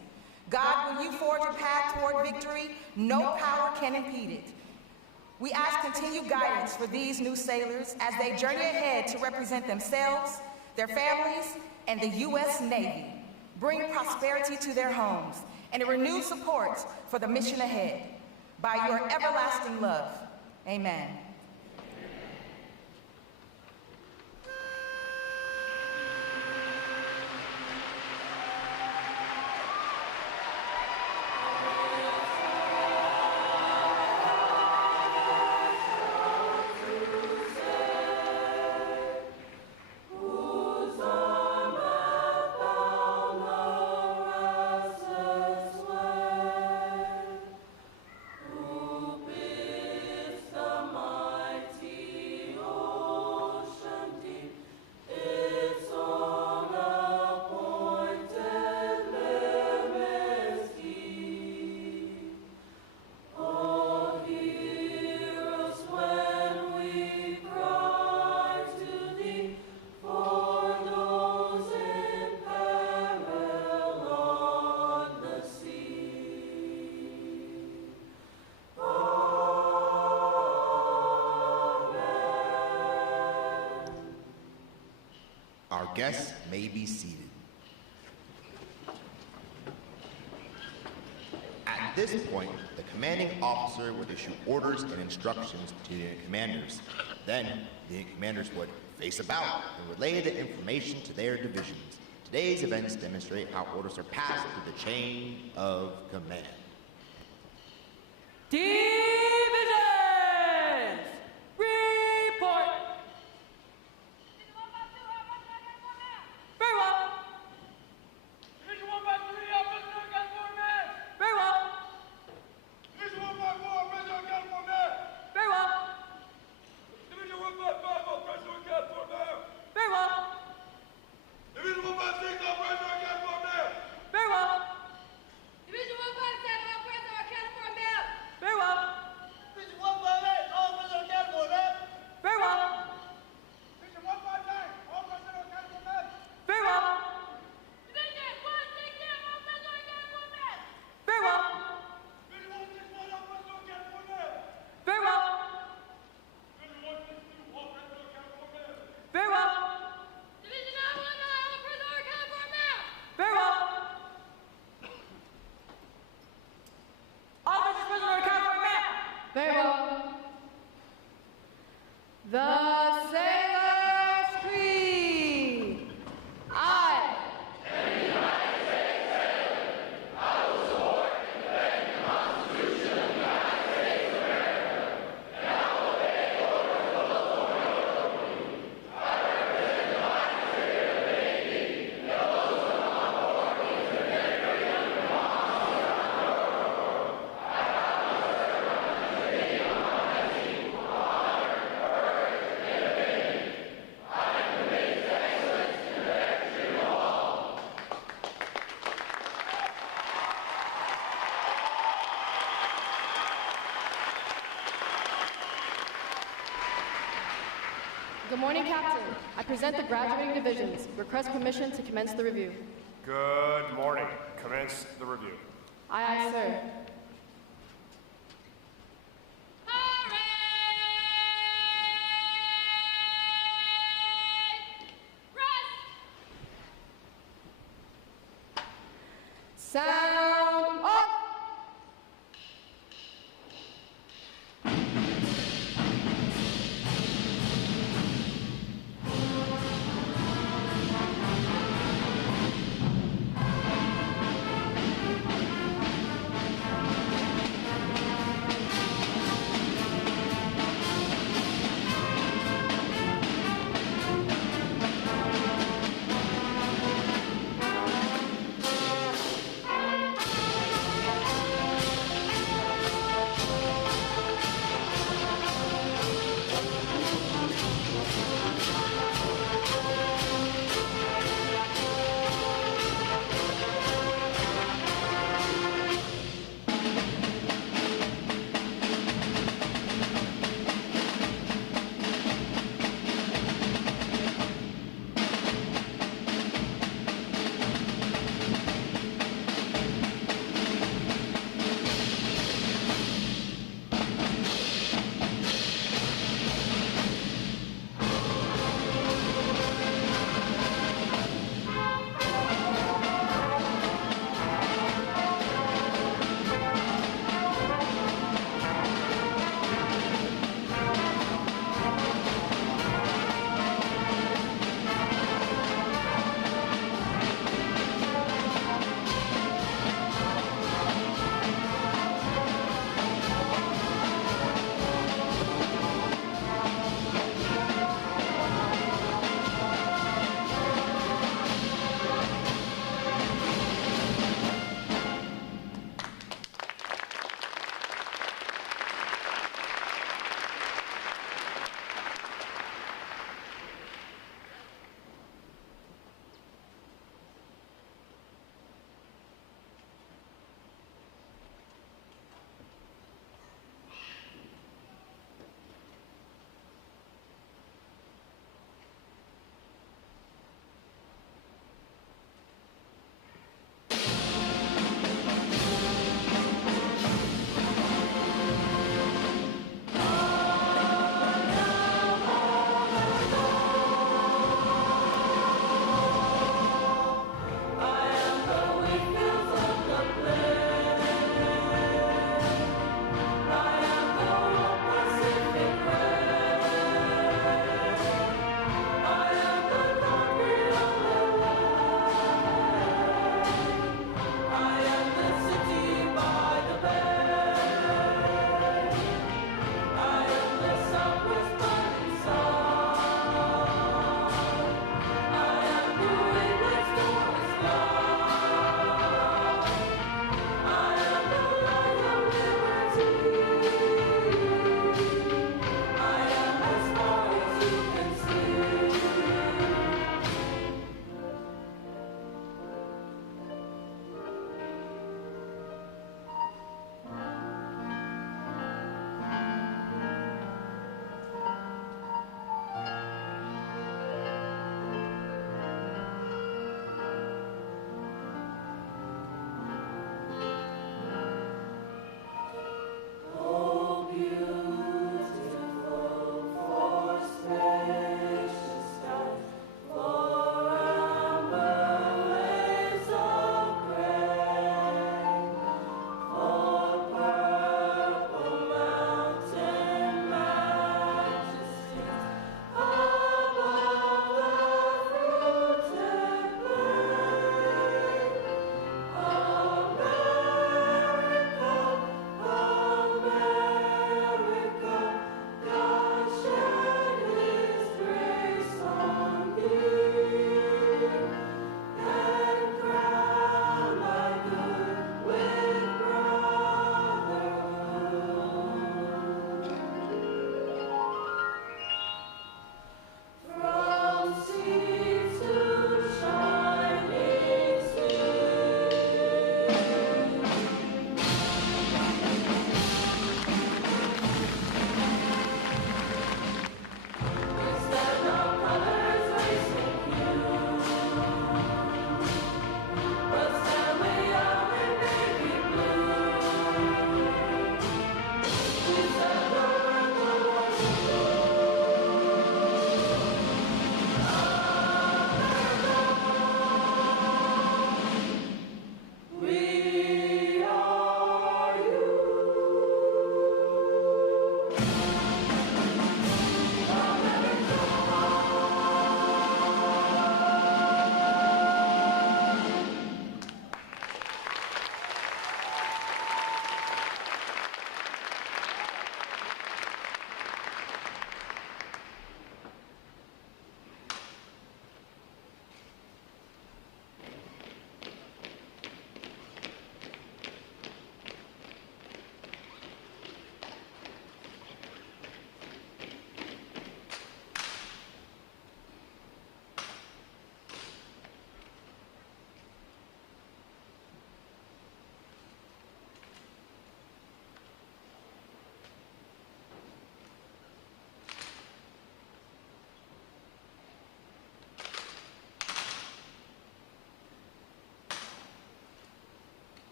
God, when you forge a path toward victory, no power can impede it. We ask continued guidance for these new sailors as they journey ahead to represent themselves, their families, and the U.S. Navy. Bring prosperity to their homes and a renewed support for the mission ahead. By your everlasting love, amen. Our guests may be seated. At this point, the commanding officer would issue orders and instructions to the unit commanders. Then, the unit commanders would face about and relay the information to their divisions. Today's events demonstrate how orders are passed through the chain of command. Divisions! Report! Very well. Division 153, Operational Gun Format. Very well. Division 154, Operational Gun Format. Very well. Division 155, Operational Gun Format. Very well. Division 156, Operational Gun Format. Very well. Division 157, Good morning, Captain. I present the graduating divisions. Request permission to commence the review. Good morning. Commence the review. Aye, aye, sir. Sound off!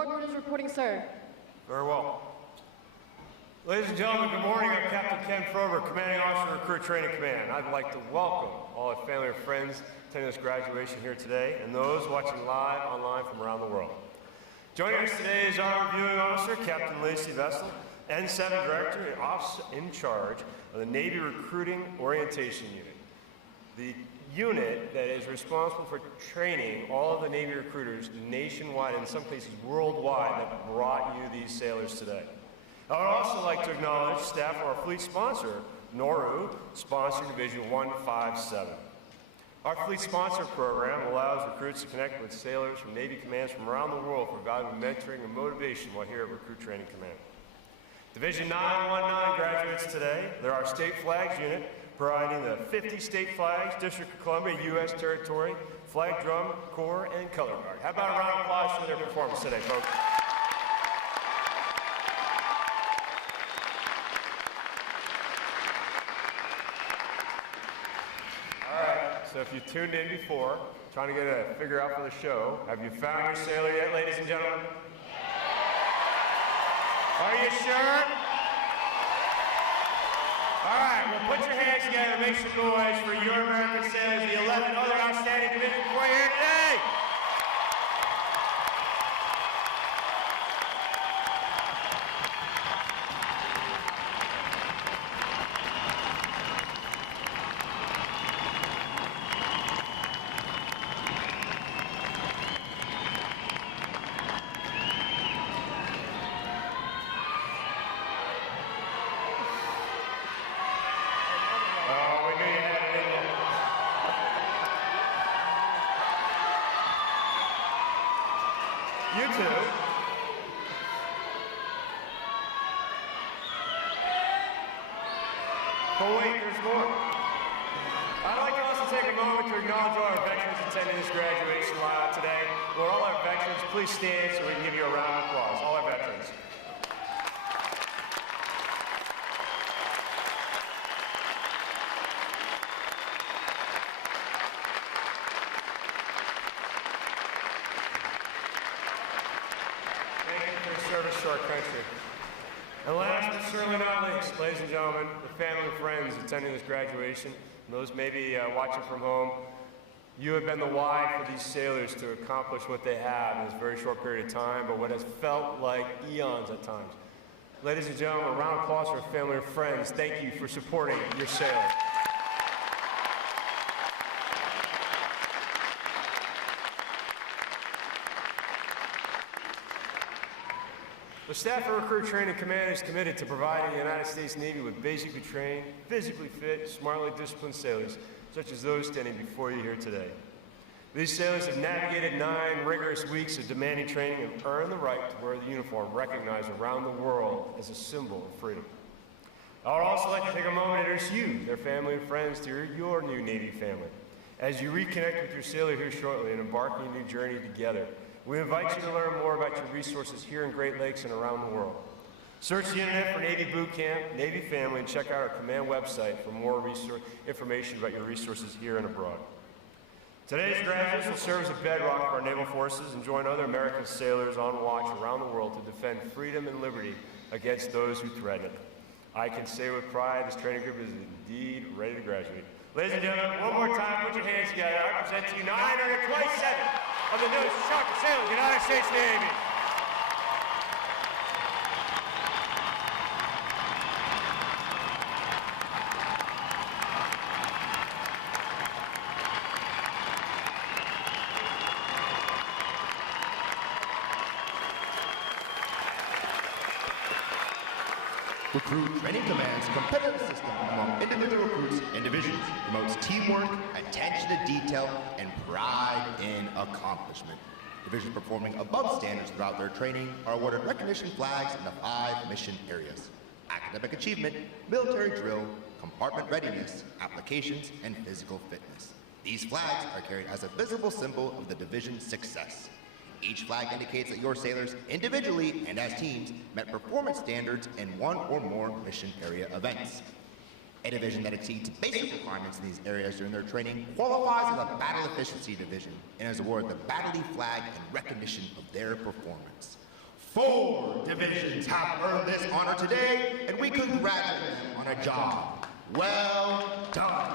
Report what is reporting, sir. Very well. Ladies and gentlemen, good morning. I'm Captain Ken Frober, Commanding Officer, Recruit Training Command. I'd like to welcome all our family and friends attending this graduation here today, and those watching live online from around the world. Joining us today is our reviewing officer, Captain Lacey Vessel, N7 Director and Officer in charge of the Navy Recruiting Orientation Unit. The unit that is responsible for training all of the Navy recruiters nationwide, and in some cases worldwide, that brought you these sailors today. I would also like to acknowledge staff of our fleet sponsor, NORU, Sponsor Division 157. Our fleet sponsor program allows recruits to connect with sailors from Navy commands from around the world for valuable mentoring and motivation while here at Recruit Training Command. Division 919 graduates today. They're our state flags unit, providing the 50 state flags, District of Columbia, U.S. territory, flag drum, corps, and color guard. How about a round of applause for their performance today, folks? So if you tuned in before, trying to get a figure out for the show, have you found your sailor yet, ladies and gentlemen? Are you sure? All right, well, put your hands together and make some noise for your American sailors, the 11 other outstanding divisions for you here today. You too. But wait, there's more. I'd like to also take a moment to acknowledge all our veterans attending this graduation live today. Will all our veterans please stand so we can give you a round of applause? All our veterans. Service to our country. And last but certainly not least, ladies and gentlemen, the family and friends attending this graduation, and those maybe watching from home, you have been the why for these sailors to accomplish what they have in this very short period of time, but what has felt like eons at times. Ladies and gentlemen, a round of applause for our family and friends. Thank you for supporting your sailor. The staff of Recruit Training Command is committed to providing the United States Navy with basically trained, physically fit, smartly disciplined sailors, such as those standing before you here today. These sailors have navigated 9 rigorous weeks of demanding training and earned the right to wear the uniform recognized around the world as a symbol of freedom. I would also like to take a moment to introduce you, their family and friends, to your new Navy family. As you reconnect with your sailor here shortly and embark on a new journey together, we invite you to learn more about your resources here in Great Lakes and around the world. Search the internet for Navy Boot Camp, Navy Family, and check out our command website for more information about your resources here and abroad. Today's graduates will serve as a bedrock of our naval forces and join other American sailors on watch around the world to defend freedom and liberty against those who threaten it. I can say with pride, this training group is indeed ready to graduate. Ladies and gentlemen, one more time, put your hands together. I present to you 927 of the newest Shocker Sailors, United States Navy. Recruit Training Command's competitive system among individual recruits and divisions promotes teamwork, attention to detail, and pride in accomplishment. Divisions performing above standards throughout their training are awarded recognition flags in the 5 mission areas: academic achievement, military drill, compartment readiness, applications, and physical fitness. These flags are carried as a visible symbol of the division's success. Each flag indicates that your sailors, individually and as teams, met performance standards in 1 or more mission area events. A division that exceeds basic requirements in these areas during their training qualifies as a battle efficiency division and is awarded the Battle Flag in recognition of their performance. 4 divisions have earned this honor today, and we congratulate them on a job well done.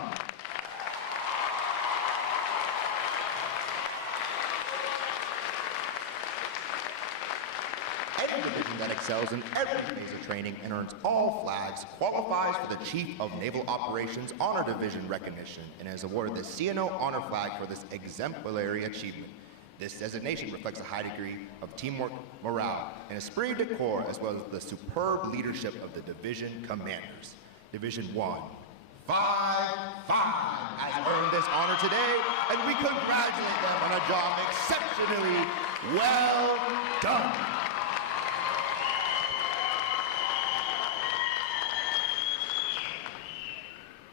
Any division that excels in every phase of training and earns all flags qualifies for the Chief of Naval Operations Honor Division recognition and is awarded the CNO Honor Flag for this exemplary achievement. This designation reflects a high degree of teamwork, morale, and esprit de corps, as well as the superb leadership of the division commanders. Division 1, 5-5 has earned this honor today, and we congratulate them on a job exceptionally well done.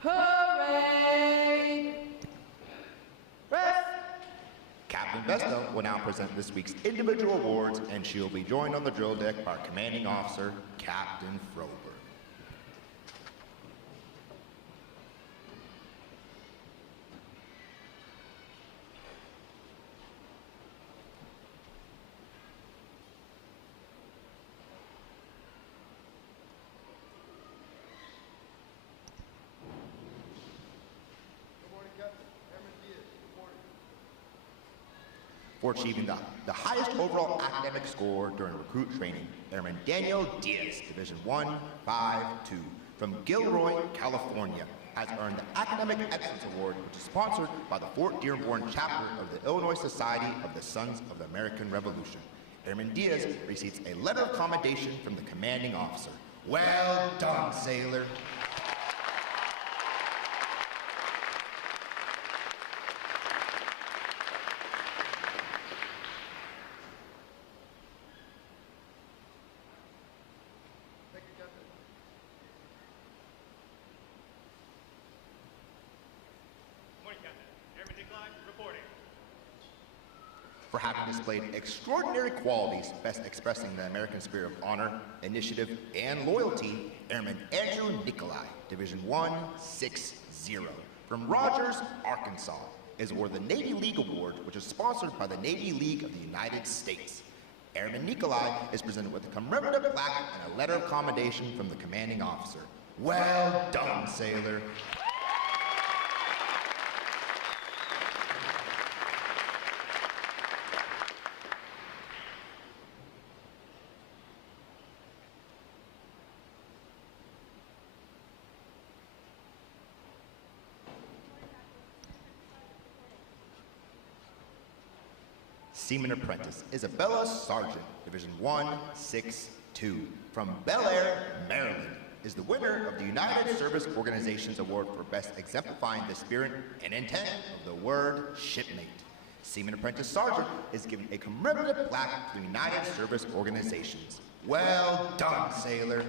Parade! Rest! Captain Vesta will now present this week's individual awards, and she'll be joined on the drill deck by our commanding officer, Captain Froberg. For achieving the highest overall academic score during recruit training, Airman Daniel Diaz, Division 1, 5-2, from Gilroy, California, has earned the Academic Excellence Award, which is sponsored by the Fort Dearborn chapter of the Illinois Society of the Sons of the American Revolution. Airman Diaz receives a letter of commendation from the commanding officer. Well done, sailor. For having displayed extraordinary qualities best expressing the American spirit of honor, initiative, and loyalty, Airman Andrew Nikolai, Division 1-6-0, from Rogers, Arkansas, is awarded the Navy League Award, which is sponsored by the Navy League of the United States. Airman Nikolai is presented with a commemorative plaque and a letter of commendation from the commanding officer. Well done, sailor. Seaman Apprentice Isabella Sargent, Division 1-6-2, from Bel Air, Maryland, is the winner of the United Service Organizations Award for best exemplifying the spirit and intent of the word shipmate. Seaman Apprentice Sargent is given a commemorative plaque to the United Service Organizations. Well done, sailor.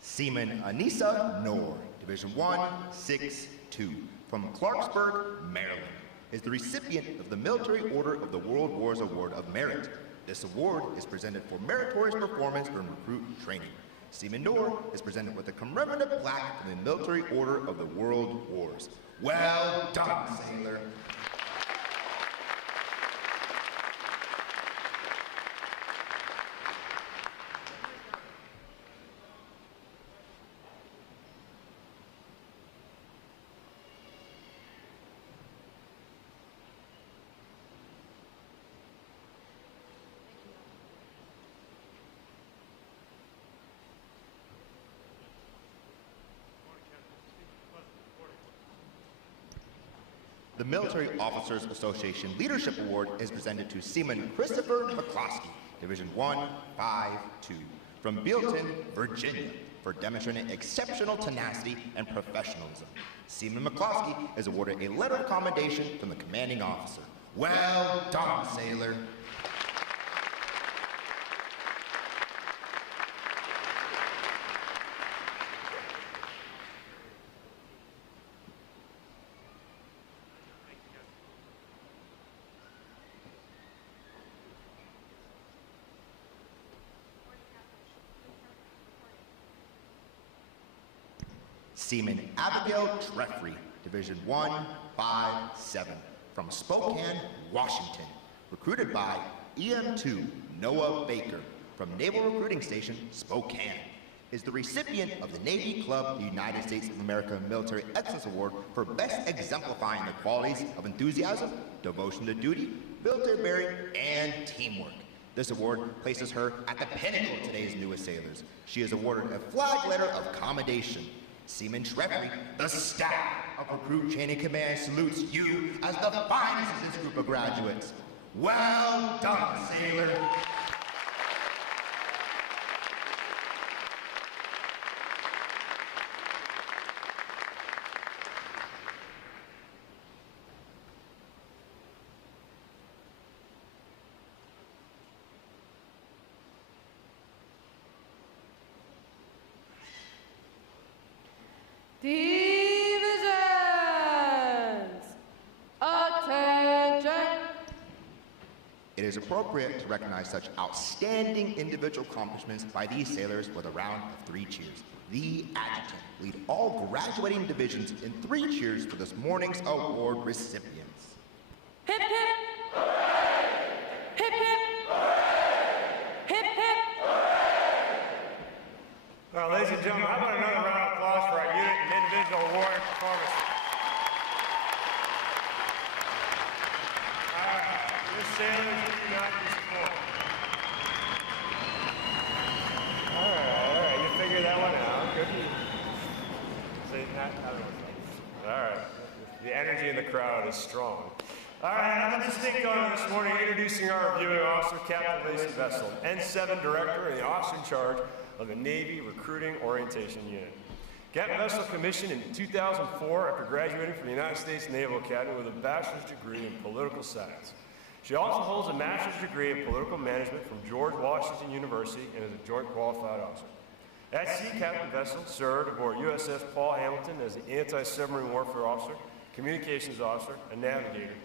Seaman Anissa Noor, Division 1-6-2, from Clarksburg, Maryland, is the recipient of the Military Order of the World Wars Award of Merit. This award is presented for meritorious performance during recruit training. Seaman Noor is presented with a commemorative plaque from the Military Order of the World Wars. Well done, sailor. The Military Officers Association Leadership Award is presented to Seaman Christopher McCloskey, Division 1-5-2, from Bealton, Virginia, for demonstrating exceptional tenacity and professionalism. Seaman McCloskey is awarded a letter of commendation from the commanding officer. Well done, sailor. Seaman Abigail Treffry, Division 157, from Spokane, Washington, recruited by EM2 Noah Baker from Naval Recruiting Station, Spokane, is the recipient of the Navy Club United States of America Military Excellence Award for best exemplifying the qualities of enthusiasm, devotion to duty, military bearing, and teamwork. This award places her at the pinnacle of today's newest sailors. She is awarded a flag letter of commendation. Seaman Treffry, the staff of Recruit Training Command salutes you as the finest of this group of graduates. Well done, sailor. Divisions! Attention! It is appropriate to recognize such outstanding individual accomplishments by these sailors with a round of 3 cheers. The adjutant lead all graduating divisions in 3 cheers for this morning's award recipients. Hip hip! Hooray! Hip hip! Hooray! Hip hip! Hooray! Well, ladies and gentlemen, how about another round of applause for our unit and individual award performance? All right, your sailors do not disappoint. All right, you figured that one out. Good. See, I don't know. All right, the energy in the crowd is strong. All right, I'm just think on this morning introducing our reviewing officer, Captain Lacey Vessel, N7 Director and the officer in charge of the Navy Recruiting Orientation Unit. Captain Vessel commissioned in 2004 after graduating from the United States Naval Academy with a bachelor's degree in political science. She also holds a master's degree in political management from George Washington University and is a joint qualified officer. At sea, Captain Vessel served aboard USS Paul Hamilton as the anti-submarine warfare officer, communications officer, and navigator.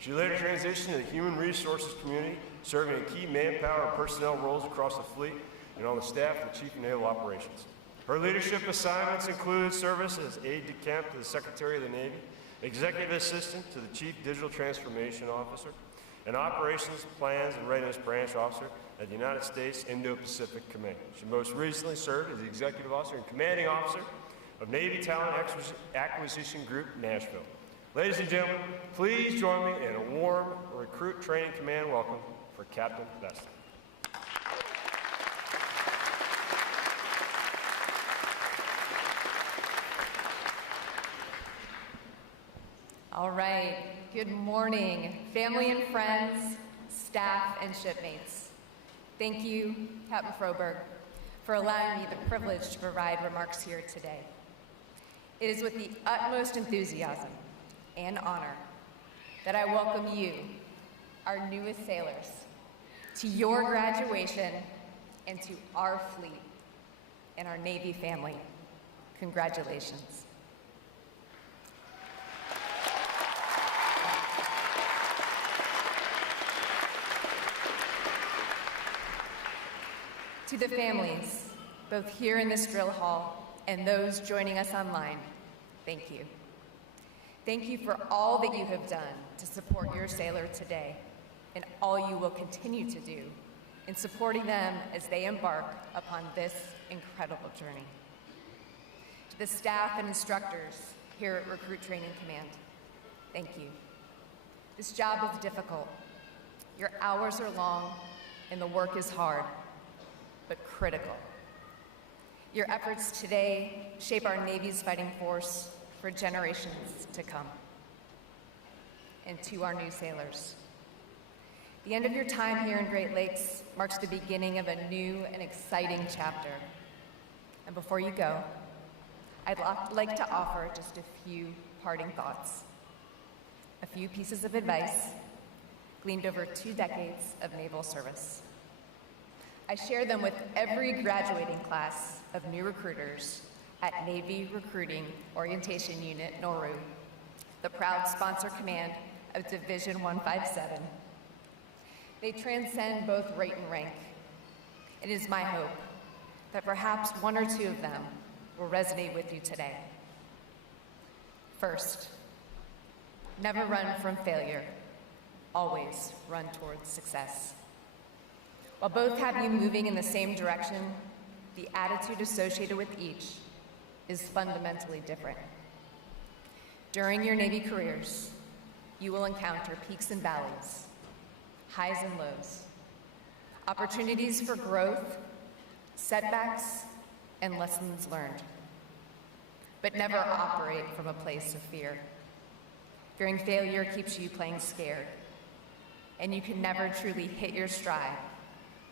She later transitioned to the human resources community, serving in key manpower and personnel roles across the fleet and on the staff of the Chief of Naval Operations. Her leadership assignments include service as aide-de-camp to the Secretary of the Navy, executive assistant to the Chief Digital Transformation Officer, and operations, plans, and readiness branch officer at the United States Indo-Pacific Command. She most recently served as the executive officer and commanding officer of Navy Talent Acquisition Group, Nashville. Ladies and gentlemen, please join me in a warm Recruit Training Command welcome for Captain Vessel. All right, good morning, family and friends, staff and shipmates. Thank you, Captain Froberg, for allowing me the privilege to provide remarks here today. It is with the utmost enthusiasm and honor that I welcome you, our newest sailors, to your graduation and to our fleet and our Navy family. Congratulations. To the families, both here in this drill hall and those joining us online, thank you. Thank you for all that you have done to support your sailor today and all you will continue to do in supporting them as they embark upon this incredible journey. To the staff and instructors here at Recruit Training Command, thank you. This job is difficult. Your hours are long and the work is hard, but critical. Your efforts today shape our Navy's fighting force for generations to come. And to our new sailors, the end of your time here in Great Lakes marks the beginning of a new and exciting chapter. And before you go, I'd like to offer just a few parting thoughts, a few pieces of advice gleaned over 2 decades of naval service. I share them with every graduating class of new recruiters at Navy Recruiting Orientation Unit, NORU, the proud sponsor command of Division 157. They transcend both rate and rank. It is my hope that perhaps 1 or 2 of them will resonate with you today. First, never run from failure. Always run towards success. While both have you moving in the same direction, the attitude associated with each is fundamentally different. During your Navy careers, you will encounter peaks and valleys, highs and lows, opportunities for growth, setbacks, and lessons learned. But never operate from a place of fear. Fearing failure keeps you playing scared, and you can never truly hit your stride,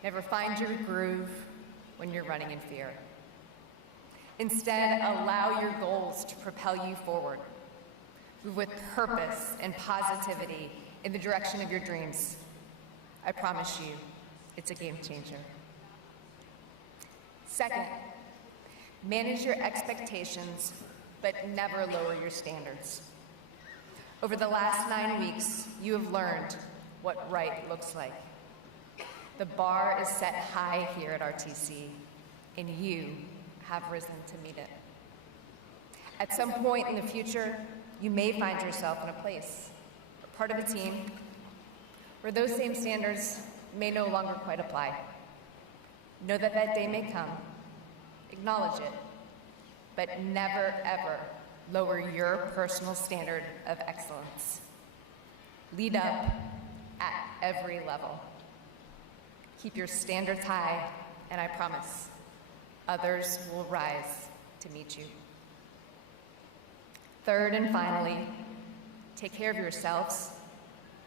never find your groove when you're running in fear. Instead, allow your goals to propel you forward. Move with purpose and positivity in the direction of your dreams. I promise you, it's a game changer. Second, manage your expectations, but never lower your standards. Over the last 9 weeks, you have learned what right looks like. The bar is set high here at RTC, and you have risen to meet it. At some point in the future, you may find yourself in a place, part of a team, where those same standards may no longer quite apply. Know that that day may come, acknowledge it, but never, ever lower your personal standard of excellence. Lead up at every level. Keep your standards high, and I promise, others will rise to meet you. Third and finally, take care of yourselves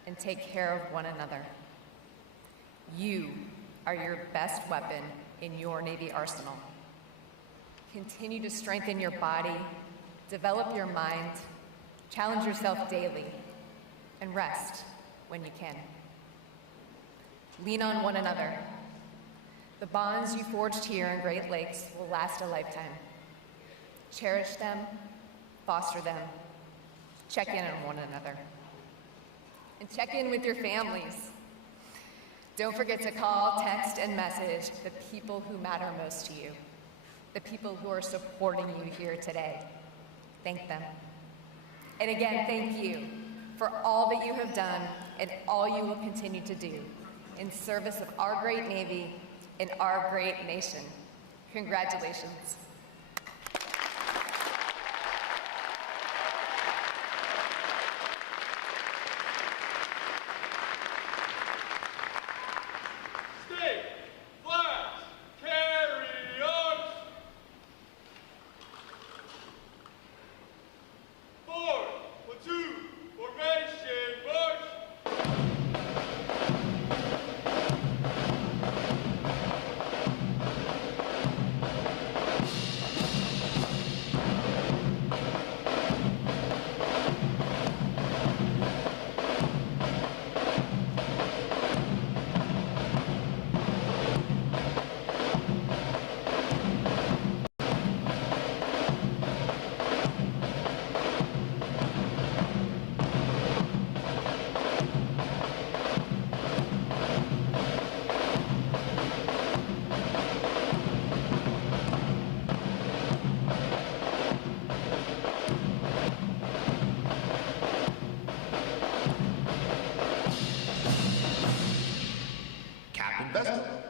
and take care of one another. You are your best weapon in your Navy arsenal. Continue to strengthen your body, develop your mind, challenge yourself daily, and rest when you can. Lean on one another. The bonds you forged here in Great Lakes will last a lifetime. Cherish them, foster them, check in on one another. And check in with your families. Don't forget to call, text, and message the people who matter most to you, the people who are supporting you here today. Thank them. And again, thank you for all that you have done and all you will continue to do in service of our great Navy and our great nation. Congratulations.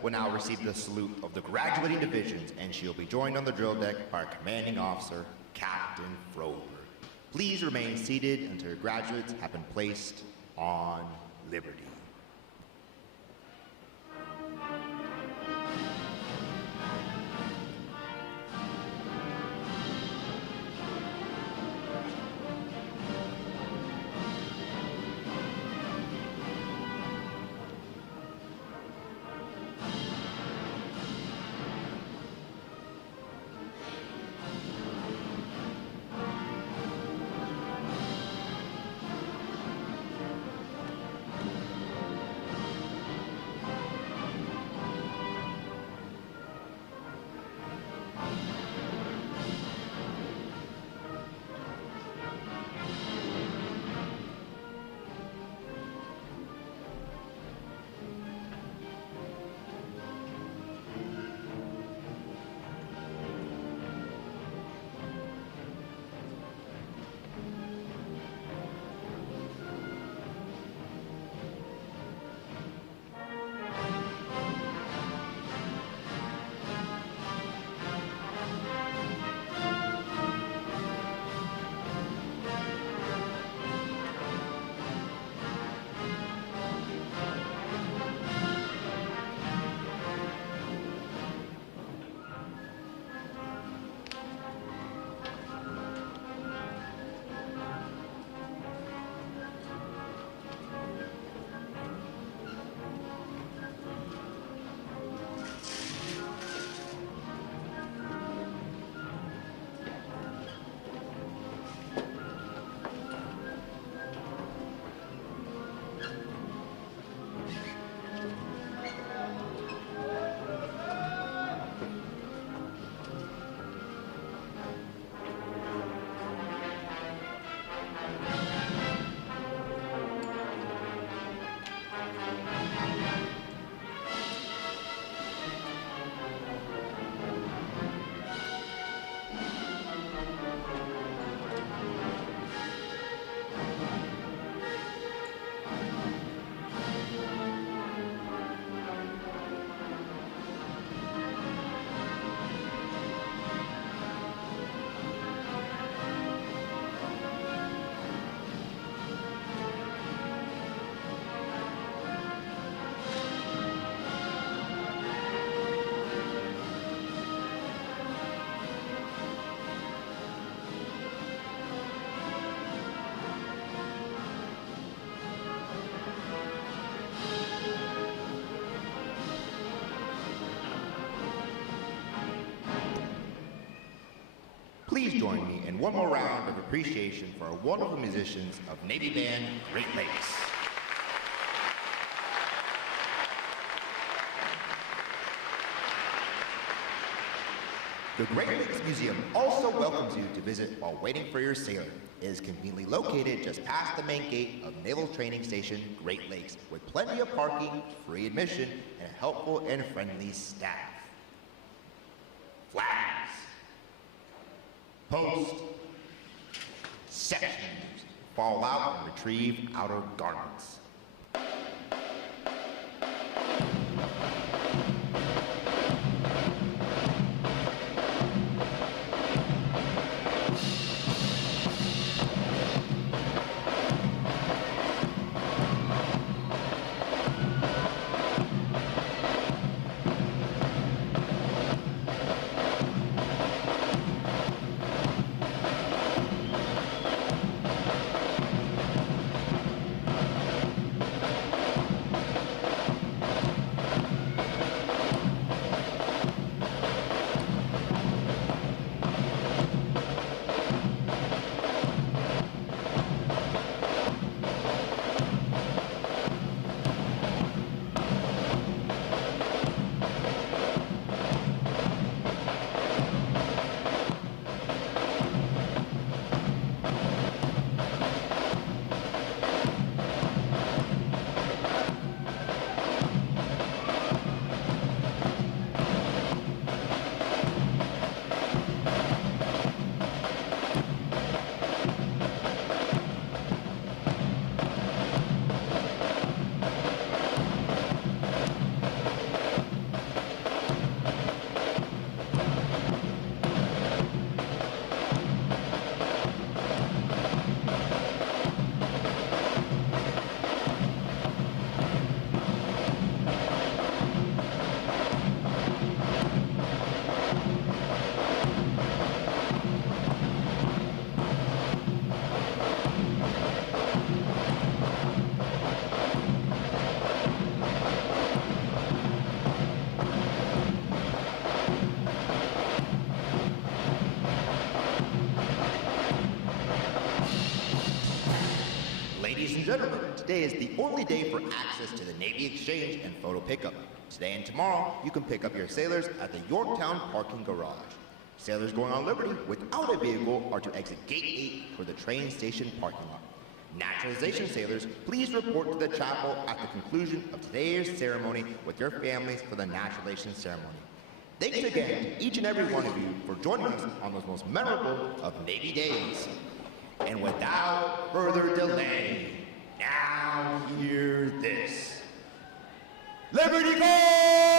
Will now receive the salute of the graduating divisions, and she'll be joined on the drill deck by our commanding officer, Captain Frober. Please remain seated until your graduates have been placed on liberty. please join me in one more round of appreciation for our wonderful musicians of Navy Band Great Lakes. The Great Lakes Museum also welcomes you to visit while waiting for your sailor. It is conveniently located just past the main gate of Naval Training Station, Great Lakes, with plenty of parking, free admission, and a helpful and friendly staff. Flags. Post. Sections. Fall out and retrieve outer garments. Ladies and gentlemen, today is the only day for access to the Navy Exchange and photo pickup. Today and tomorrow, you can pick up your sailors at the Yorktown parking garage. Sailors going on liberty without a vehicle are to exit Gate 8 for the train station parking lot. Naturalization sailors, please report to the chapel at the conclusion of today's ceremony with your families for the naturalization ceremony. Thanks again to each and every one of you for joining us on those most memorable of Navy days. And without further delay, now hear this. Liberty Call!